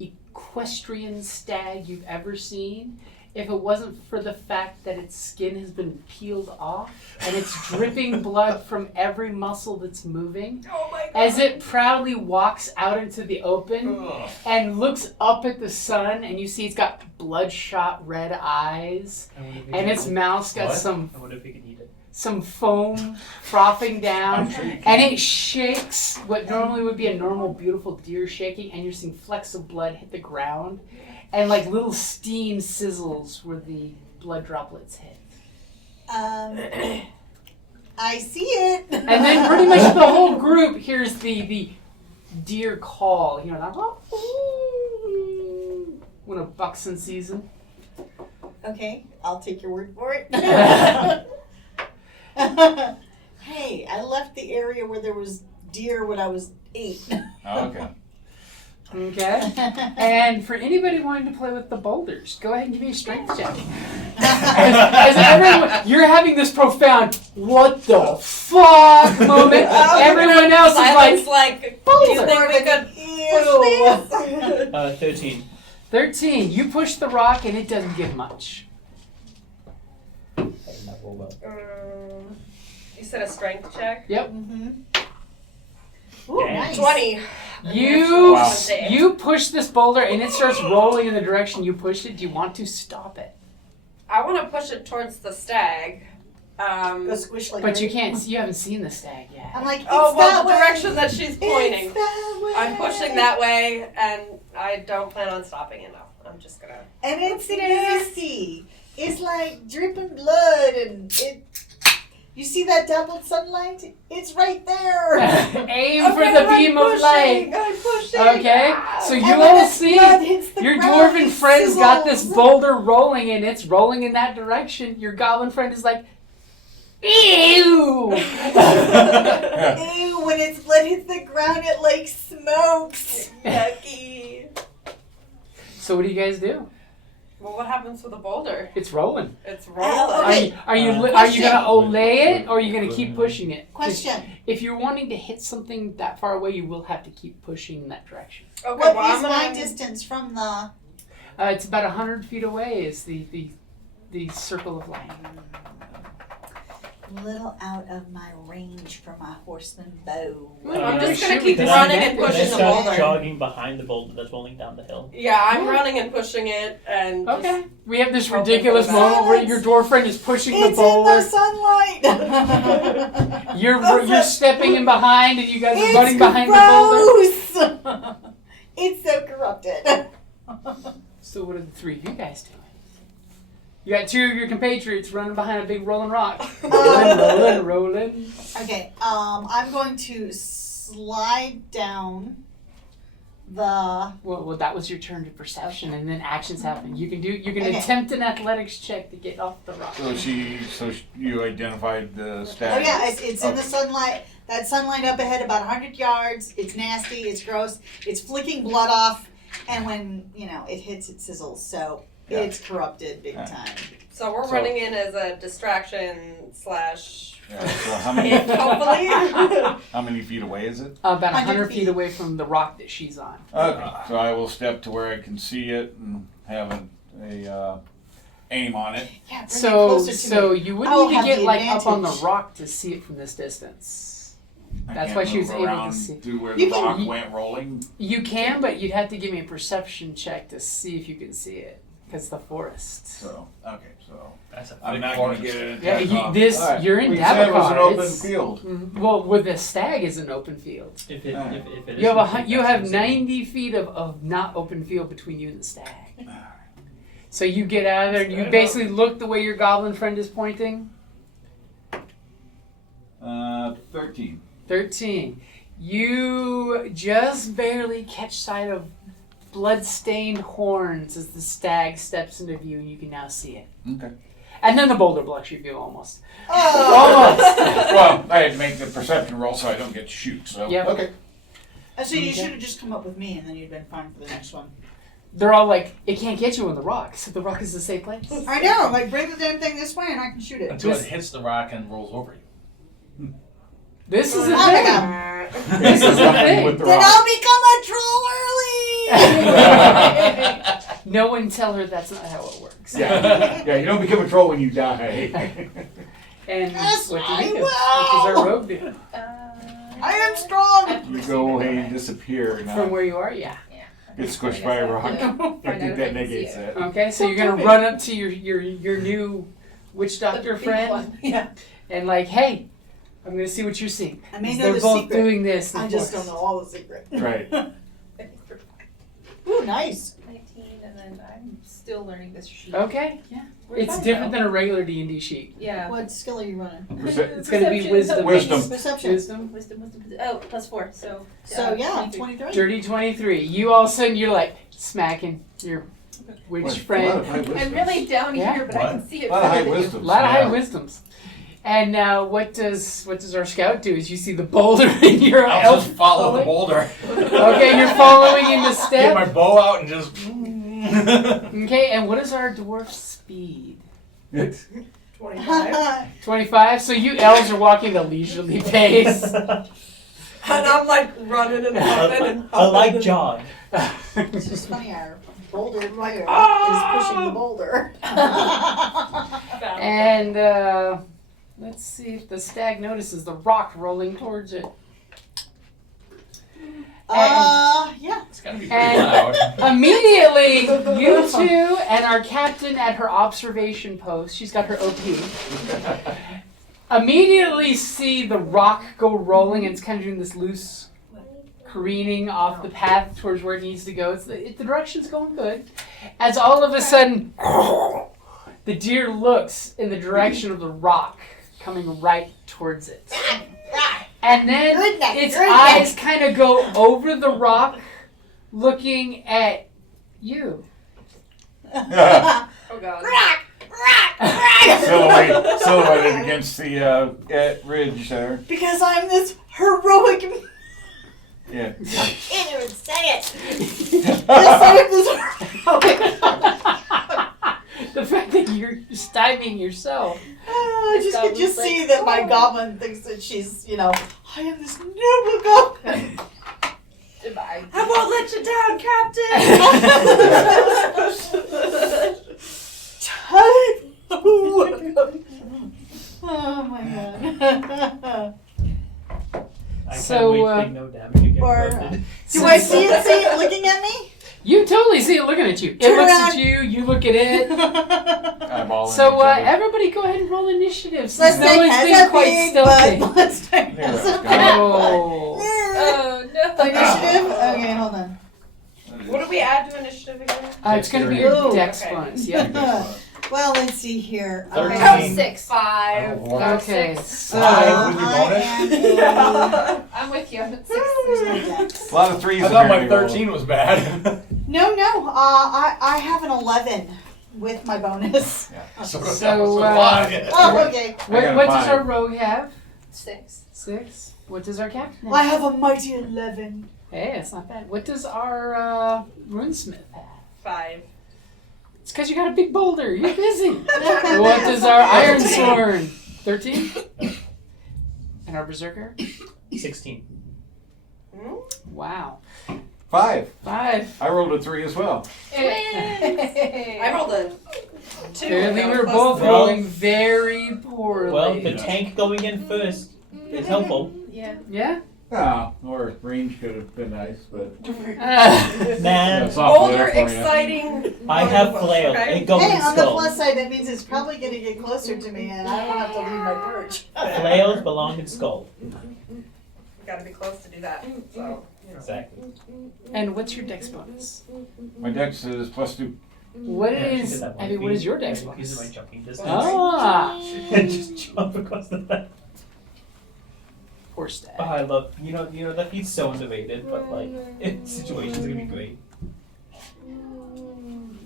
equestrian stag you've ever seen. If it wasn't for the fact that its skin has been peeled off and it's dripping blood from every muscle that's moving, Oh my god. as it proudly walks out into the open and looks up at the sun, and you see it's got bloodshot red eyes, and its mouth's got What? I wonder if we can eat it. some foam frothing down, I'm sure you and it shakes what normally would be a normal, beautiful deer shaking, and you're seeing flecks of blood hit the ground, and little steam sizzles where the blood droplets hit. I see it. And then pretty much the whole group hears the deer call, that when a buck's in season. Okay, I'll take your word for it. Hey, I left the area where there was deer when I was 8. Oh, okay. Okay. And for anybody wanting to play with the boulders, go ahead and give me a strength check. As everyone, you're having this profound "what the fuck" moment. Everyone else is Silence like, do you think we could push these? 13. 13. You push the rock and it doesn't give much. You said a strength check? Yep. Ooh, nice. 20. You push this boulder and it starts rolling in the direction you pushed it. Do you want to stop it? I want to push it towards the stag. Go squish like But you crazy. can't. You haven't seen the stag yet. I'm like, it's Oh, that well, the way. direction that she's pointing. It's that way. I'm pushing that way, and I don't plan on stopping it now. I'm just gonna. And it's nasty. It's like dripping blood, and it. You see that doubled sunlight? It's right there. Aim for the beam of light. I'm pushing. Okay, so you And all when the see blood hits the your ground, dwarven it friend's got this sizzles. boulder rolling and it's rolling in that direction. Your goblin friend is like, ew! Ew, when its blood hits the ground, it like smokes. Yucky. So what do you guys do? Well, what happens with the boulder? It's rolling. It's rolling. Okay. Are you Question. gonna olay it or are you gonna keep pushing it? 'Cause Question. if you're wanting to hit something that far away, you will have to keep pushing in that direction. Okay, What well, is my distance from the... It's about 100 feet away. Is the circle of light. Little out of my range for my horseman bow. I'm just gonna Should keep we running and disconnect pushing it? the Start boulder. jogging behind the boulder that's rolling down the hill. Yeah, I'm running and pushing it, and just- Okay. We have this Hoping ridiculous for the moment where balance. your dwarf friend is pushing the It's in boulder. the sunlight. You're stepping in behind, and you guys are It's running behind the boulder. gross. It's so corrupted. So what are the three of you guys doing? You got two of your compatriots running behind a big rolling rock. Rolling. Okay, I'm going to slide down the... Well, that was your turn to perception, and then actions happen. You can Okay. attempt an athletics check to get off the rock. So you identified the Oh stag. yeah, it's in the sunlight. That sunlight up ahead about 100 yards. It's nasty, it's gross, it's flicking blood off, and when, it hits, it sizzles. So Yeah. it's corrupted big Yeah. time. so we're So- running in as a distraction / Yeah, so hopefully. how many feet away is it? About 100 100 feet feet. away from the rock that she's on. Okay, so I will step to where I can see it and have a aim on it. Yeah, bring it So closer to me. you I wouldn't will need to have get the like up on the advantage. rock to see it from this distance. I That's can't why she move was able to around see. to where You the can- rock went rolling. You can, but you'd have to give me a perception check to see if you can see it, because the forest. So That's a I'm thick not going to forest. get it. Yeah, you're in We said it was an Davokar. open It's- field. Well, with the stag is an open field. If it You have isn't, you that's have considered- 90 feet of not open field between you and the stag. So you get out of there and you basically look the way your goblin friend is pointing. 13. 13. You just barely catch sight of blood-stained horns as the stag steps into view, and you can now see it. Okay. And then the boulder blocks your view almost. Oh. Almost. Well, I had to make the perception roll so I don't get to shoot. So Yep. okay. So you Okay. should have just come up with me, and then you'd been fine for the next one. They're all like, it can't get you on the rock, so the rock is a safe place. I know. Like, bring the damn thing this way, and I can shoot it. Until it hits the rock and rolls over you. This is a Oh my thing. God. This is a thing. With the Then rock. I'll become a troll early. No one tell her that's not how it works. Yeah, you don't become a troll when you die. And Yes, what do I you do? will. What does our rogue do? I am strong. You go away and disappear. From Now where you are? Yeah. get squished by a rock. I think that negates that. Okay, so you're gonna run up to your new witch doctor friend Yeah. and like, hey, I'm gonna see what you see. I may know They're the both secret. doing this. in I the just don't forest. know all the secret. Right. Ooh, nice. 19, and then I'm still learning this sheet. Okay, yeah. We're It's fine, different though. than a regular D&D sheet. Yeah. What skill are you running? It's gonna be wisdom. Wisdom. Perception. Wisdom. Wisdom. Oh, +4. So. So yeah, 23. 23. Dirty 23. You all of a sudden you're like smacking your witch friend. I'm really down Yeah. here, but I can see it A lot of high better than you. wisdom. A lot of high wisdoms. And now, what does our scout do? Is you see the boulder in your I'll elf. just follow the boulder. Okay, you're following in the Get my step. bow out and just. Okay, and what is our dwarf speed? 25. 25. So you elves are walking at a leisurely pace. And I'm like running and hopping and A light jog. It's just funny. boulder player is pushing the boulder. And let's see if the stag notices the rock rolling towards it. Yeah. It's gotta be pretty loud. Immediately, you two and our captain at her observation post, she's got her OP, immediately see the rock go rolling, and it's kind of doing this loose careening off the path towards where it needs to go. The direction's going good. As all of a sudden, the deer looks in the direction of the rock coming right towards it. And then its eyes kind of go over the rock, looking at you. Oh god. Silhouetted against the ridge there. Because I'm this heroic. Yeah. I can't even say it. Yes, I'm this heroic. The fact that you're stymieing yourself. I just could just see that my goblin thinks that she's, I am this noble goblin. Goodbye. I won't let you down, Captain! Oh my god. I can't So, wait to take no damage and get or, corrupted. Do I see it looking at me? You totally see it looking at you. It Turn looks around. at you, you look at it. Eyeballing So each other. everybody go ahead and roll initiative. Blood Since no Stag one's has being a quite big stealthy. butt. Blood Stag Yeah, has a that's big Oh. Oh no. Initiative? Okay, hold on. What do we add to initiative again? It's going to be your Ooh. dex Okay. bonus. Yep. Well, let's see here. 13. Oh, 6. 5. Okay. Five with your bonus? I'm with you. 6. There's no dex. A lot of threes. I thought my apparently 13 was bad. No. I have an 11 with my bonus. So So, that was a lot. Oh, okay. What got a does 5. our rogue have? 6. 6. What does our captain I have? have a mighty 11. Hey, that's not bad. What does our runesmith have? 5. It's because you got a big boulder. You're busy. What does our iron sword? 13? And our berserker? 16. Wow. 5. 5. I rolled a 3 as well. I rolled a 2. Apparently I we was were close both to rolling very poorly. Well, the tank going in first is helpful. Yeah. Yeah? Or range could have been nice, but Man, Boulder, exciting. I have flail. Okay. It goes Hey, in on the skull. plus side, that means it's probably going to get closer to me, and I won't have to leave my perch. Flails belong in skull. Gotta be close to do that. So, Exactly. And what's your dex bonus? my dex is +2. What Yeah, she is, did that one. what is your dex Using my bonus? jumping distance. Ah, And just jump across the back. poor stat. Oh, I love that feat's so underrated, but like situations are gonna be great.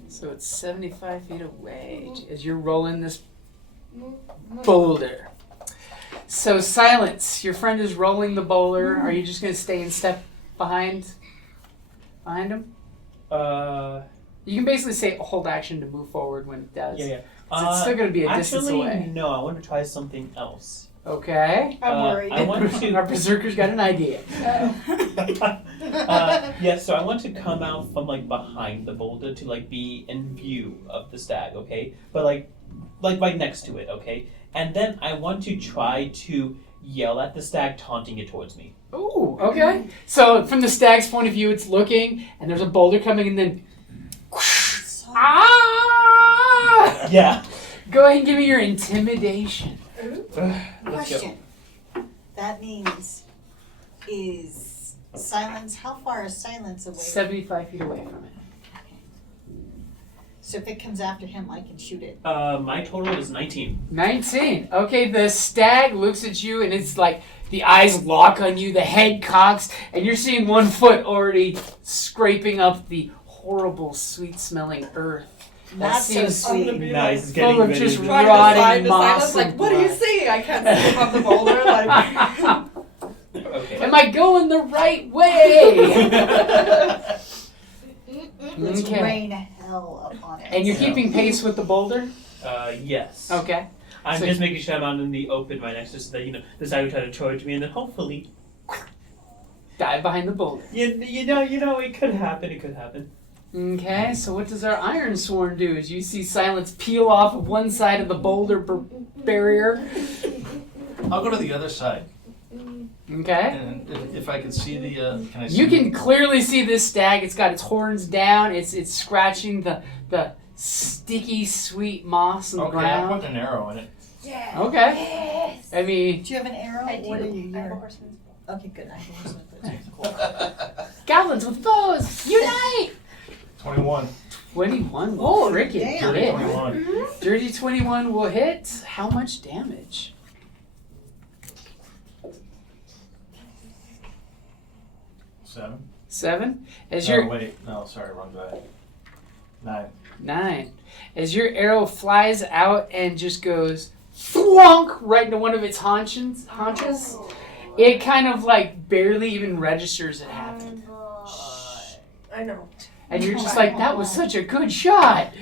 So it's 75 feet away as you're rolling this boulder. So silence. Your friend is rolling the boulder. Are you just gonna stay and step behind him? You can basically say hold action to move forward when it does. Yeah. So it's still gonna be a distance Actually, away. no. I want to try something else. Okay. I'm worried. I want to. Our berserker's got an idea. So I want to come out from like behind the boulder to like be in view of the stag, okay? But like right next to it, okay? And then I want to try to yell at the stag, taunting it towards me. Ooh, okay. So from the stag's point of view, it's looking, and there's a boulder coming, and then ah! Yeah. Go ahead and give me your intimidation. Let's go. Question. That means, is silence, how far is silence away? 75 feet away from it. So if it comes after him, I can shoot it. My total is 19. 19. Okay, the stag looks at you, and it's like the eyes lock on you, the head cocks, and you're seeing one foot already scraping up the horrible, sweet-smelling earth. Not so seems sweet. Nice, it's getting full of ready just to trying to rotting decide to moss silence, like, and what do you blood. see? I can't see above the boulder. Like, Okay. Am I going the right way? Let's Okay. rain hell upon it. And you're keeping pace with the boulder? Yes. Okay. I'm So- just making sure I'm out in the open right next to so that, the side will try to charge me and then hopefully, Dive behind the boulder. you know, it could happen, Okay, so what does our Iron Sworn do? As you see Silence peel off of one side of the boulder barrier. I'll go to the other side. Okay. And if I can see the, can I see? You can clearly see this stag. It's got its horns down. It's scratching the sticky, sweet moss on the Okay, I'll ground. put an arrow in it. Yeah. Okay. Yes. I mean, Do you have an arrow? I do. What are you? I have a You're... horseman's Okay, good. I have a horseman's goblins with bows, unite! 21. 21 will Oh, frickin' damn. hit. 21. Dirty 21 will hit. How much damage? 7. 7? As No, your wait. No, sorry, wrong die. 9. 9. As your arrow flies out and just goes thwonk right into one of its haunches, it kind of like barely even registers it happened. I know. And you're just like, that was such a good shot.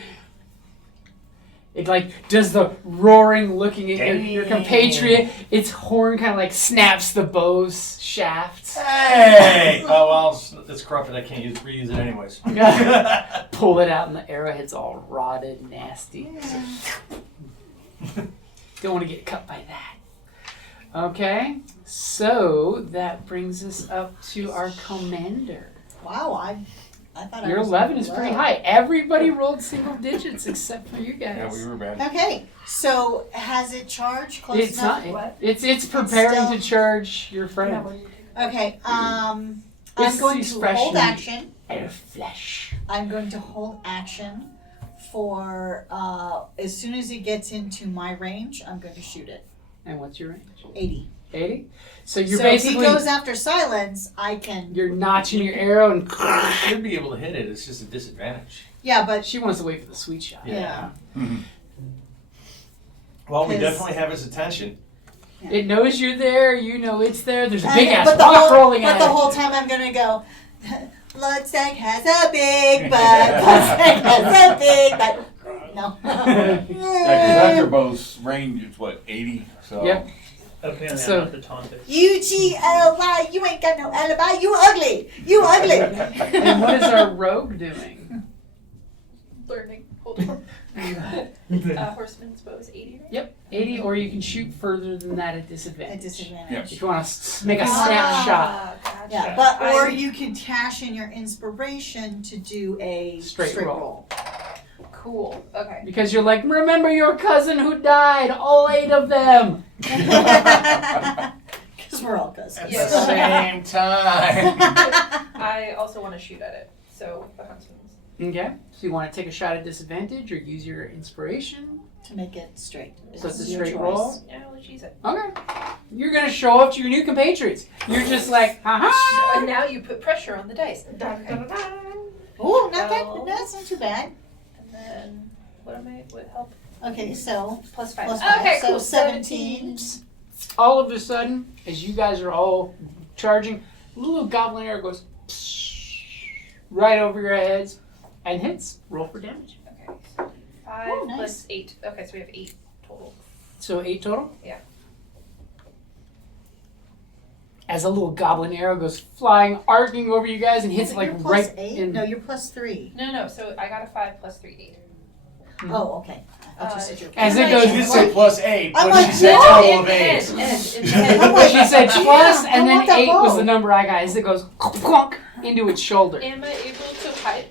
It like does the roaring looking at your compatriot. Its horn kind of like snaps the bow's shaft. Hey! Oh, well, it's corrupted. I can't reuse it anyways. Pull it out and the arrowhead's all rotted, nasty. Don't want to get cut by that. Okay, so that brings us up to our commander. Wow, I thought I Your was 11 is pretty low. high. Everybody rolled single digits except for you guys. Yeah, we were bad. Okay, so has it charged close It's enough? not. It's preparing still- to charge your friend. Okay, I'm It's going to expression. hold action. Air flesh. I'm going to hold action for as soon as it gets into my range, I'm going to shoot it. And what's your range? 80. 80. So you're so basically if he goes after Silence, I can. you're notching your arrow and You should be able to hit it. It's just a disadvantage. Yeah, but she wants to wait for the sweet shot. yeah. Well, we 'Cause- definitely have his attention. It knows you're there. You know it's there. There's a And- big ass but the rock whole, rolling but at the it. whole time I'm gonna go. Blood Stag has a big butt. Blood Stag has a big butt. No. Yeah, because after bow's range is what, 80? So Yep. Apparently So- I'm not the taunted. UGLY, you ain't got no alibi. You ugly. You ugly. And what is our rogue doing? Learning. Hold on. Horseman's bow is 80, right? Yep, 80, or you can shoot further than that at A disadvantage. disadvantage. If you want to make a Ah. snapshot. Gotcha. Yeah, but or you can cash in your inspiration to do a Straight roll. Cool. Okay. Because you're like, remember your cousin who died, all 8 of them. Because we're all cousins. At Yes. the same time. I also want to shoot at it. So the huntsman's. Okay, so you want to take a shot at disadvantage or use your inspiration? To make it straight. So it's a your straight choice. roll? Yeah, let's use it. Okay. You're going to show off to your new compatriots. You're just like, haha. And now you put pressure on the dice. Dun, dun, dun, dun. Oh, not that. So- That's not too bad. And then what help? Okay, so Plus 5. plus 5. Okay, so cool. 17. All of a sudden, as you guys are all charging, a little goblin arrow goes right over your heads and hits. Roll for damage. Okay. So 5 Oh, nice. plus 8. Okay, so we have 8 total. So 8 total? Yeah. As a little goblin arrow goes flying, arcing over you guys and hits You're like plus right 8? in. No, you're plus 3. No. So I got a 5 plus 3, 8. Oh, okay. I thought you said you're As it She goes, did say plus 8, I'm but like, she said what? total of 8. I'm like, she said plus, yeah, and I then want that 8 was bow. the number I got. As it goes clunk into its shoulder. Am I able to hide?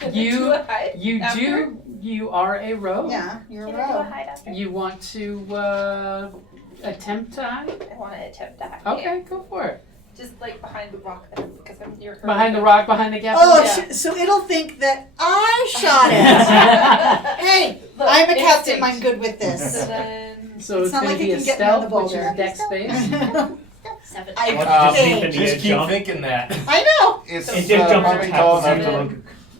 Can You- I do a hide You after? do. You are a rogue. Yeah, you're Can a I do a rogue. hide after? You want to attempt to hide? I want to attempt that. Okay, Yeah. go for it. Just like behind the rock then, because I'm near her. Behind the rock, behind the gap. Oh, Yeah. so it'll think that I shot it. Hey, Look, I'm a captain. instinct. I'm good with So this. then, So It's it's not going like to it be a can get me on the stealth, which is boulder. dex space. 7. I think- Just keep thinking that. I know. It's It did jump probably to tall tap enough to 7. look.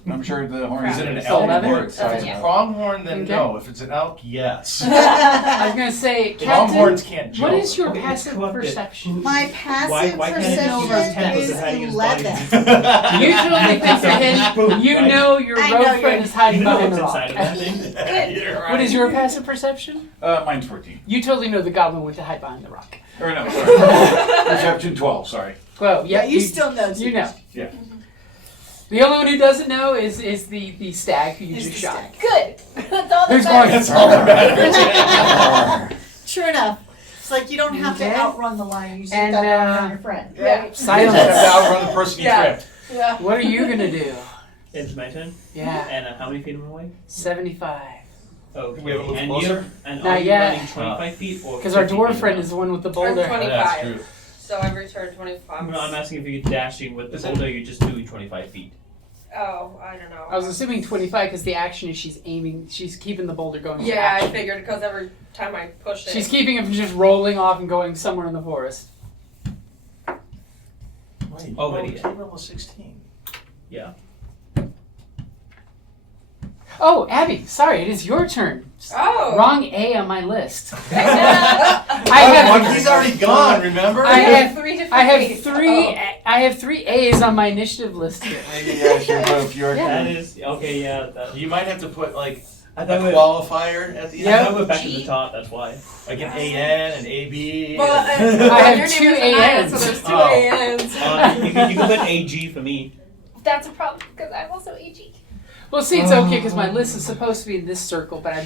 I'm sure the horn Is it an is So elk 11? or it's Yeah. pronghorn? Then Okay. no. If it's an elk, yes. I was going to say, Captain, Pronghorns can't jump. what is your Okay, passive corrupted. perception? My passive Why can't it just use 10 perception with is his hiding his body? 11. You totally think you're hidden. You know your I know rogue you're- friend is hiding You know behind the what's rock. inside of that thing. You're right. What is your passive perception? Mine's 14. You totally know the goblin went to hide behind the rock. Or no, sorry. Perception 12, sorry. Well, Yeah, yeah, you still know. You know. The only one who doesn't know is the stag who you Is just the shot. stag. Good. That's all Who's that going? matters. all that matters. True enough. It's like you don't have Okay. to outrun the lion. You just And, have to outrun your friend. Yeah. Right? Silence. Outrun the person you Yeah. tripped. Yeah. What are you gonna do? It's my turn. Yeah, And how many feet am I away? 75. Okay. We have a little and closer? and Not are you yet. running 25 feet or? Because our 50 dwarf feet friend away? is the one with the I'm boulder. 25. That's true. So I've returned 25. No, I'm asking if you're dashing with the Is it- boulder. Or you're just doing 25 feet. Oh, I don't know. I was assuming 25 because the action is she's aiming, she's keeping the boulder going. into Yeah, I action. figured because every time I push it. She's keeping it from just rolling off and going somewhere in the forest. Wait, Oh, you idiot. came level 16. Yeah. Oh, Abby, sorry, it is your turn. Oh. Wrong A on my list. I I have He's already gone, remember? I have- three different I have ways. three. I have 3 A's on my initiative list here. Maybe I should move your Yeah. That turn. is okay. Yeah. That, You might have to put like I a thought we. qualifier at the Yeah. I end. thought we're back to the top. That's why. Like an AN, an AB. Well, I have your name 2 is Anaya, ANs. so there's 2 Oh. ANs. You can put AG for me. That's a problem because I'm also AG. Well, see, it's okay because my list is supposed to be in this circle, but I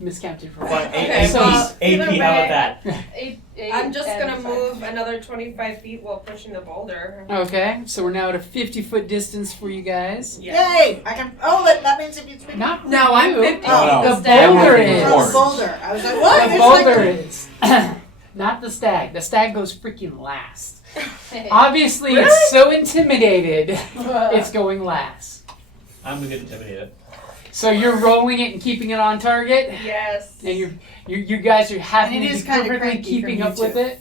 miscounted for Fine. one. Okay, so well, AP. either How way- about that? I'm just gonna move another 25 feet while pushing the boulder. Okay, so we're now at a 50-foot distance for you guys. Yay! I can. Oh, that means it needs me. Not No, I'm you. 50 Oh, feet. the The stag. boulder is- is. Oh, the boulder. I was like, what? The It's boulder like, is. Not the stag. The stag goes freaking last. Obviously, it's so intimidated, it's going last. I'm gonna get intimidated. So you're rolling it and keeping it on target, Yes. and you guys are happy And it to is be kinda perfectly cranky keeping from up you with two. it.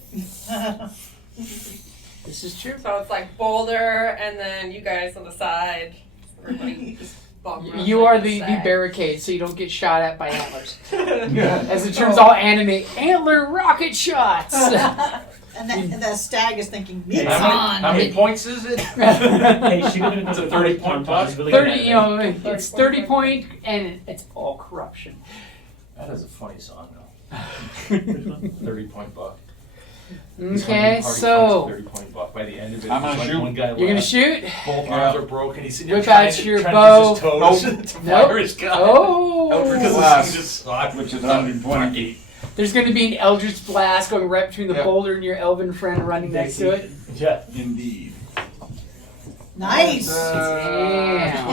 This is true. So it's like boulder, and then you guys on the side. Everybody just bum rush You like are a the stag. barricade, so you don't get shot at by antlers. As it turns all anime, antler rocket shots. and the stag is thinking, meat's How on. many points is it? Hey, she could It's a 30-point buck. 30, you know, it's 30 point, and it's all corruption. That is a funny song, though. 30-point buck. Okay, Party so 30-point buck. By the end of it, I'm there's gonna like shoot. one guy you're gonna left. shoot. Both arms are broken. He's sitting there Whip trying out to, your trying bow. to use his toes to Nope. fire his gun. Oh, Because Blast. the just sucked. Which is 120 feet. there's gonna be an eldritch blast going right between the Yeah. boulder and your elven friend running next to it. Yeah. Indeed. Nice. Damn.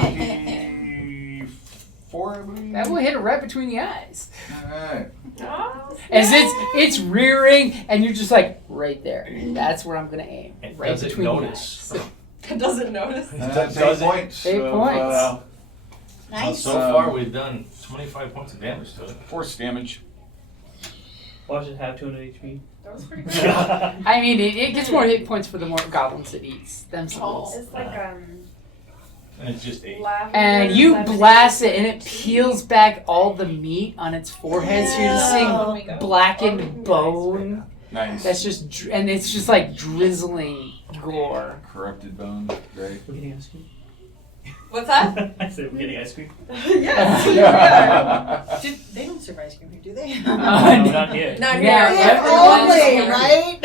24, I believe. That will hit it right between the eyes. Alright. Oh, As it's rearing, and you're just like right there. That's where I'm gonna aim. It Right doesn't between notice. the eyes. it doesn't notice. That's Does 8 it? points. 8 of, points. Nice. So far, we've done 25 points of damage to it. Force damage. Watch it have 200 HP. That was pretty good. I mean, it gets more hit points for the more goblins it eats themselves. It's like And it's just 8. lavender. And you lemon blast it, and it tea. peels back all the meat on its forehead, so you're just Yeah. seeing blackened bone. Nice. That's just, and it's just like drizzling gore. Corrupted bone. Great. We're getting ice cream. What's that? I said we're getting ice cream. Yes. Yeah. They don't serve ice cream here, do they? No, not here. Not Yeah, here. If everyone's only, here. right?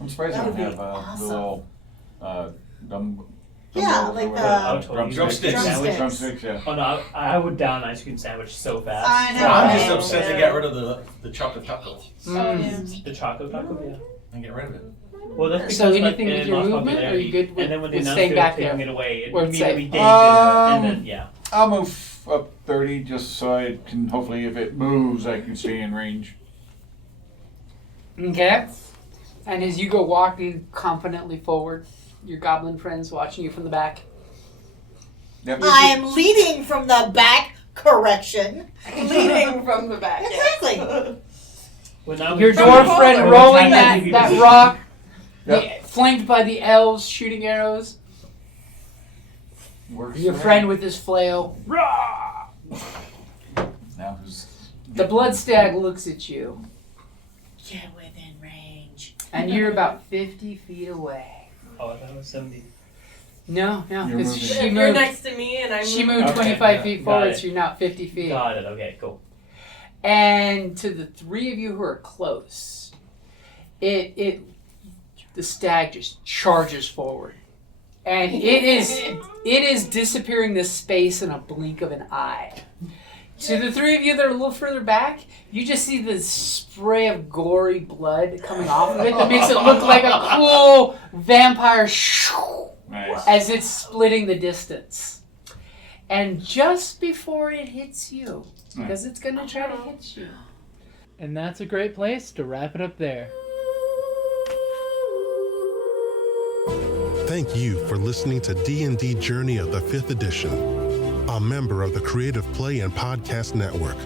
I'm surprised That I would don't be have awesome. the little Yeah, dumbbells like or the- whatever. Drumsticks. Drumsticks. Drumsticks, yeah. Oh no, I would down an ice cream sandwich so fast. I know. I'm just Oh, upset they yeah. got rid of the chocolate taco. Mm. The chocolate taco, yeah. And get rid of it. Well, that's So because, anything like, with it your lost movement, or are you popularity, good with- and then when they with announced staying they back were taking there? it away, it Where it's immediately safe? danger, and then yeah. I'll move up 30 just so I can, hopefully, if it moves, I can stay in range. Okay. And as you go walking confidently forward, your goblin friends watching you from the back. Yep. I am leading from the back. Correction. Leading from the back. Exactly. Well, now Your From dwarf the friend boulder. rolling Well, it's that not rock, Yep. flanked by the elves shooting arrows. Works Your for me. friend with his flail. Rah! Now who's... The blood stag looks at you, Get within range. and you're about 50 feet away. Oh, I thought it was 70. No, You're because moving. she You're moved. next to me, and I'm. She moved Okay, 25 yeah. feet Got forward, it. so you're now 50 feet. Got it. Okay, cool. And to the three of you who are close, the stag just charges forward. And it is disappearing this space in a blink of an eye. To the three of you that are a little further back, you just see this spray of gory blood coming off of it that makes it look like a cool vampire Nice. as it's splitting the distance. And just before it hits you, because it's going to try to hit you. And that's a great place to wrap it up there. Thank you for listening to D&D Journey of the 5th Edition, a member of the Creative Play and Podcast Network.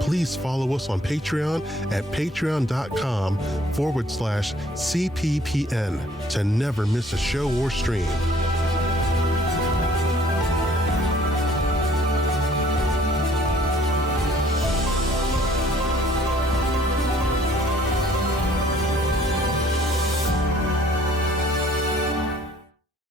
Please follow us on Patreon at patreon.com/CPPN to never miss a show or stream.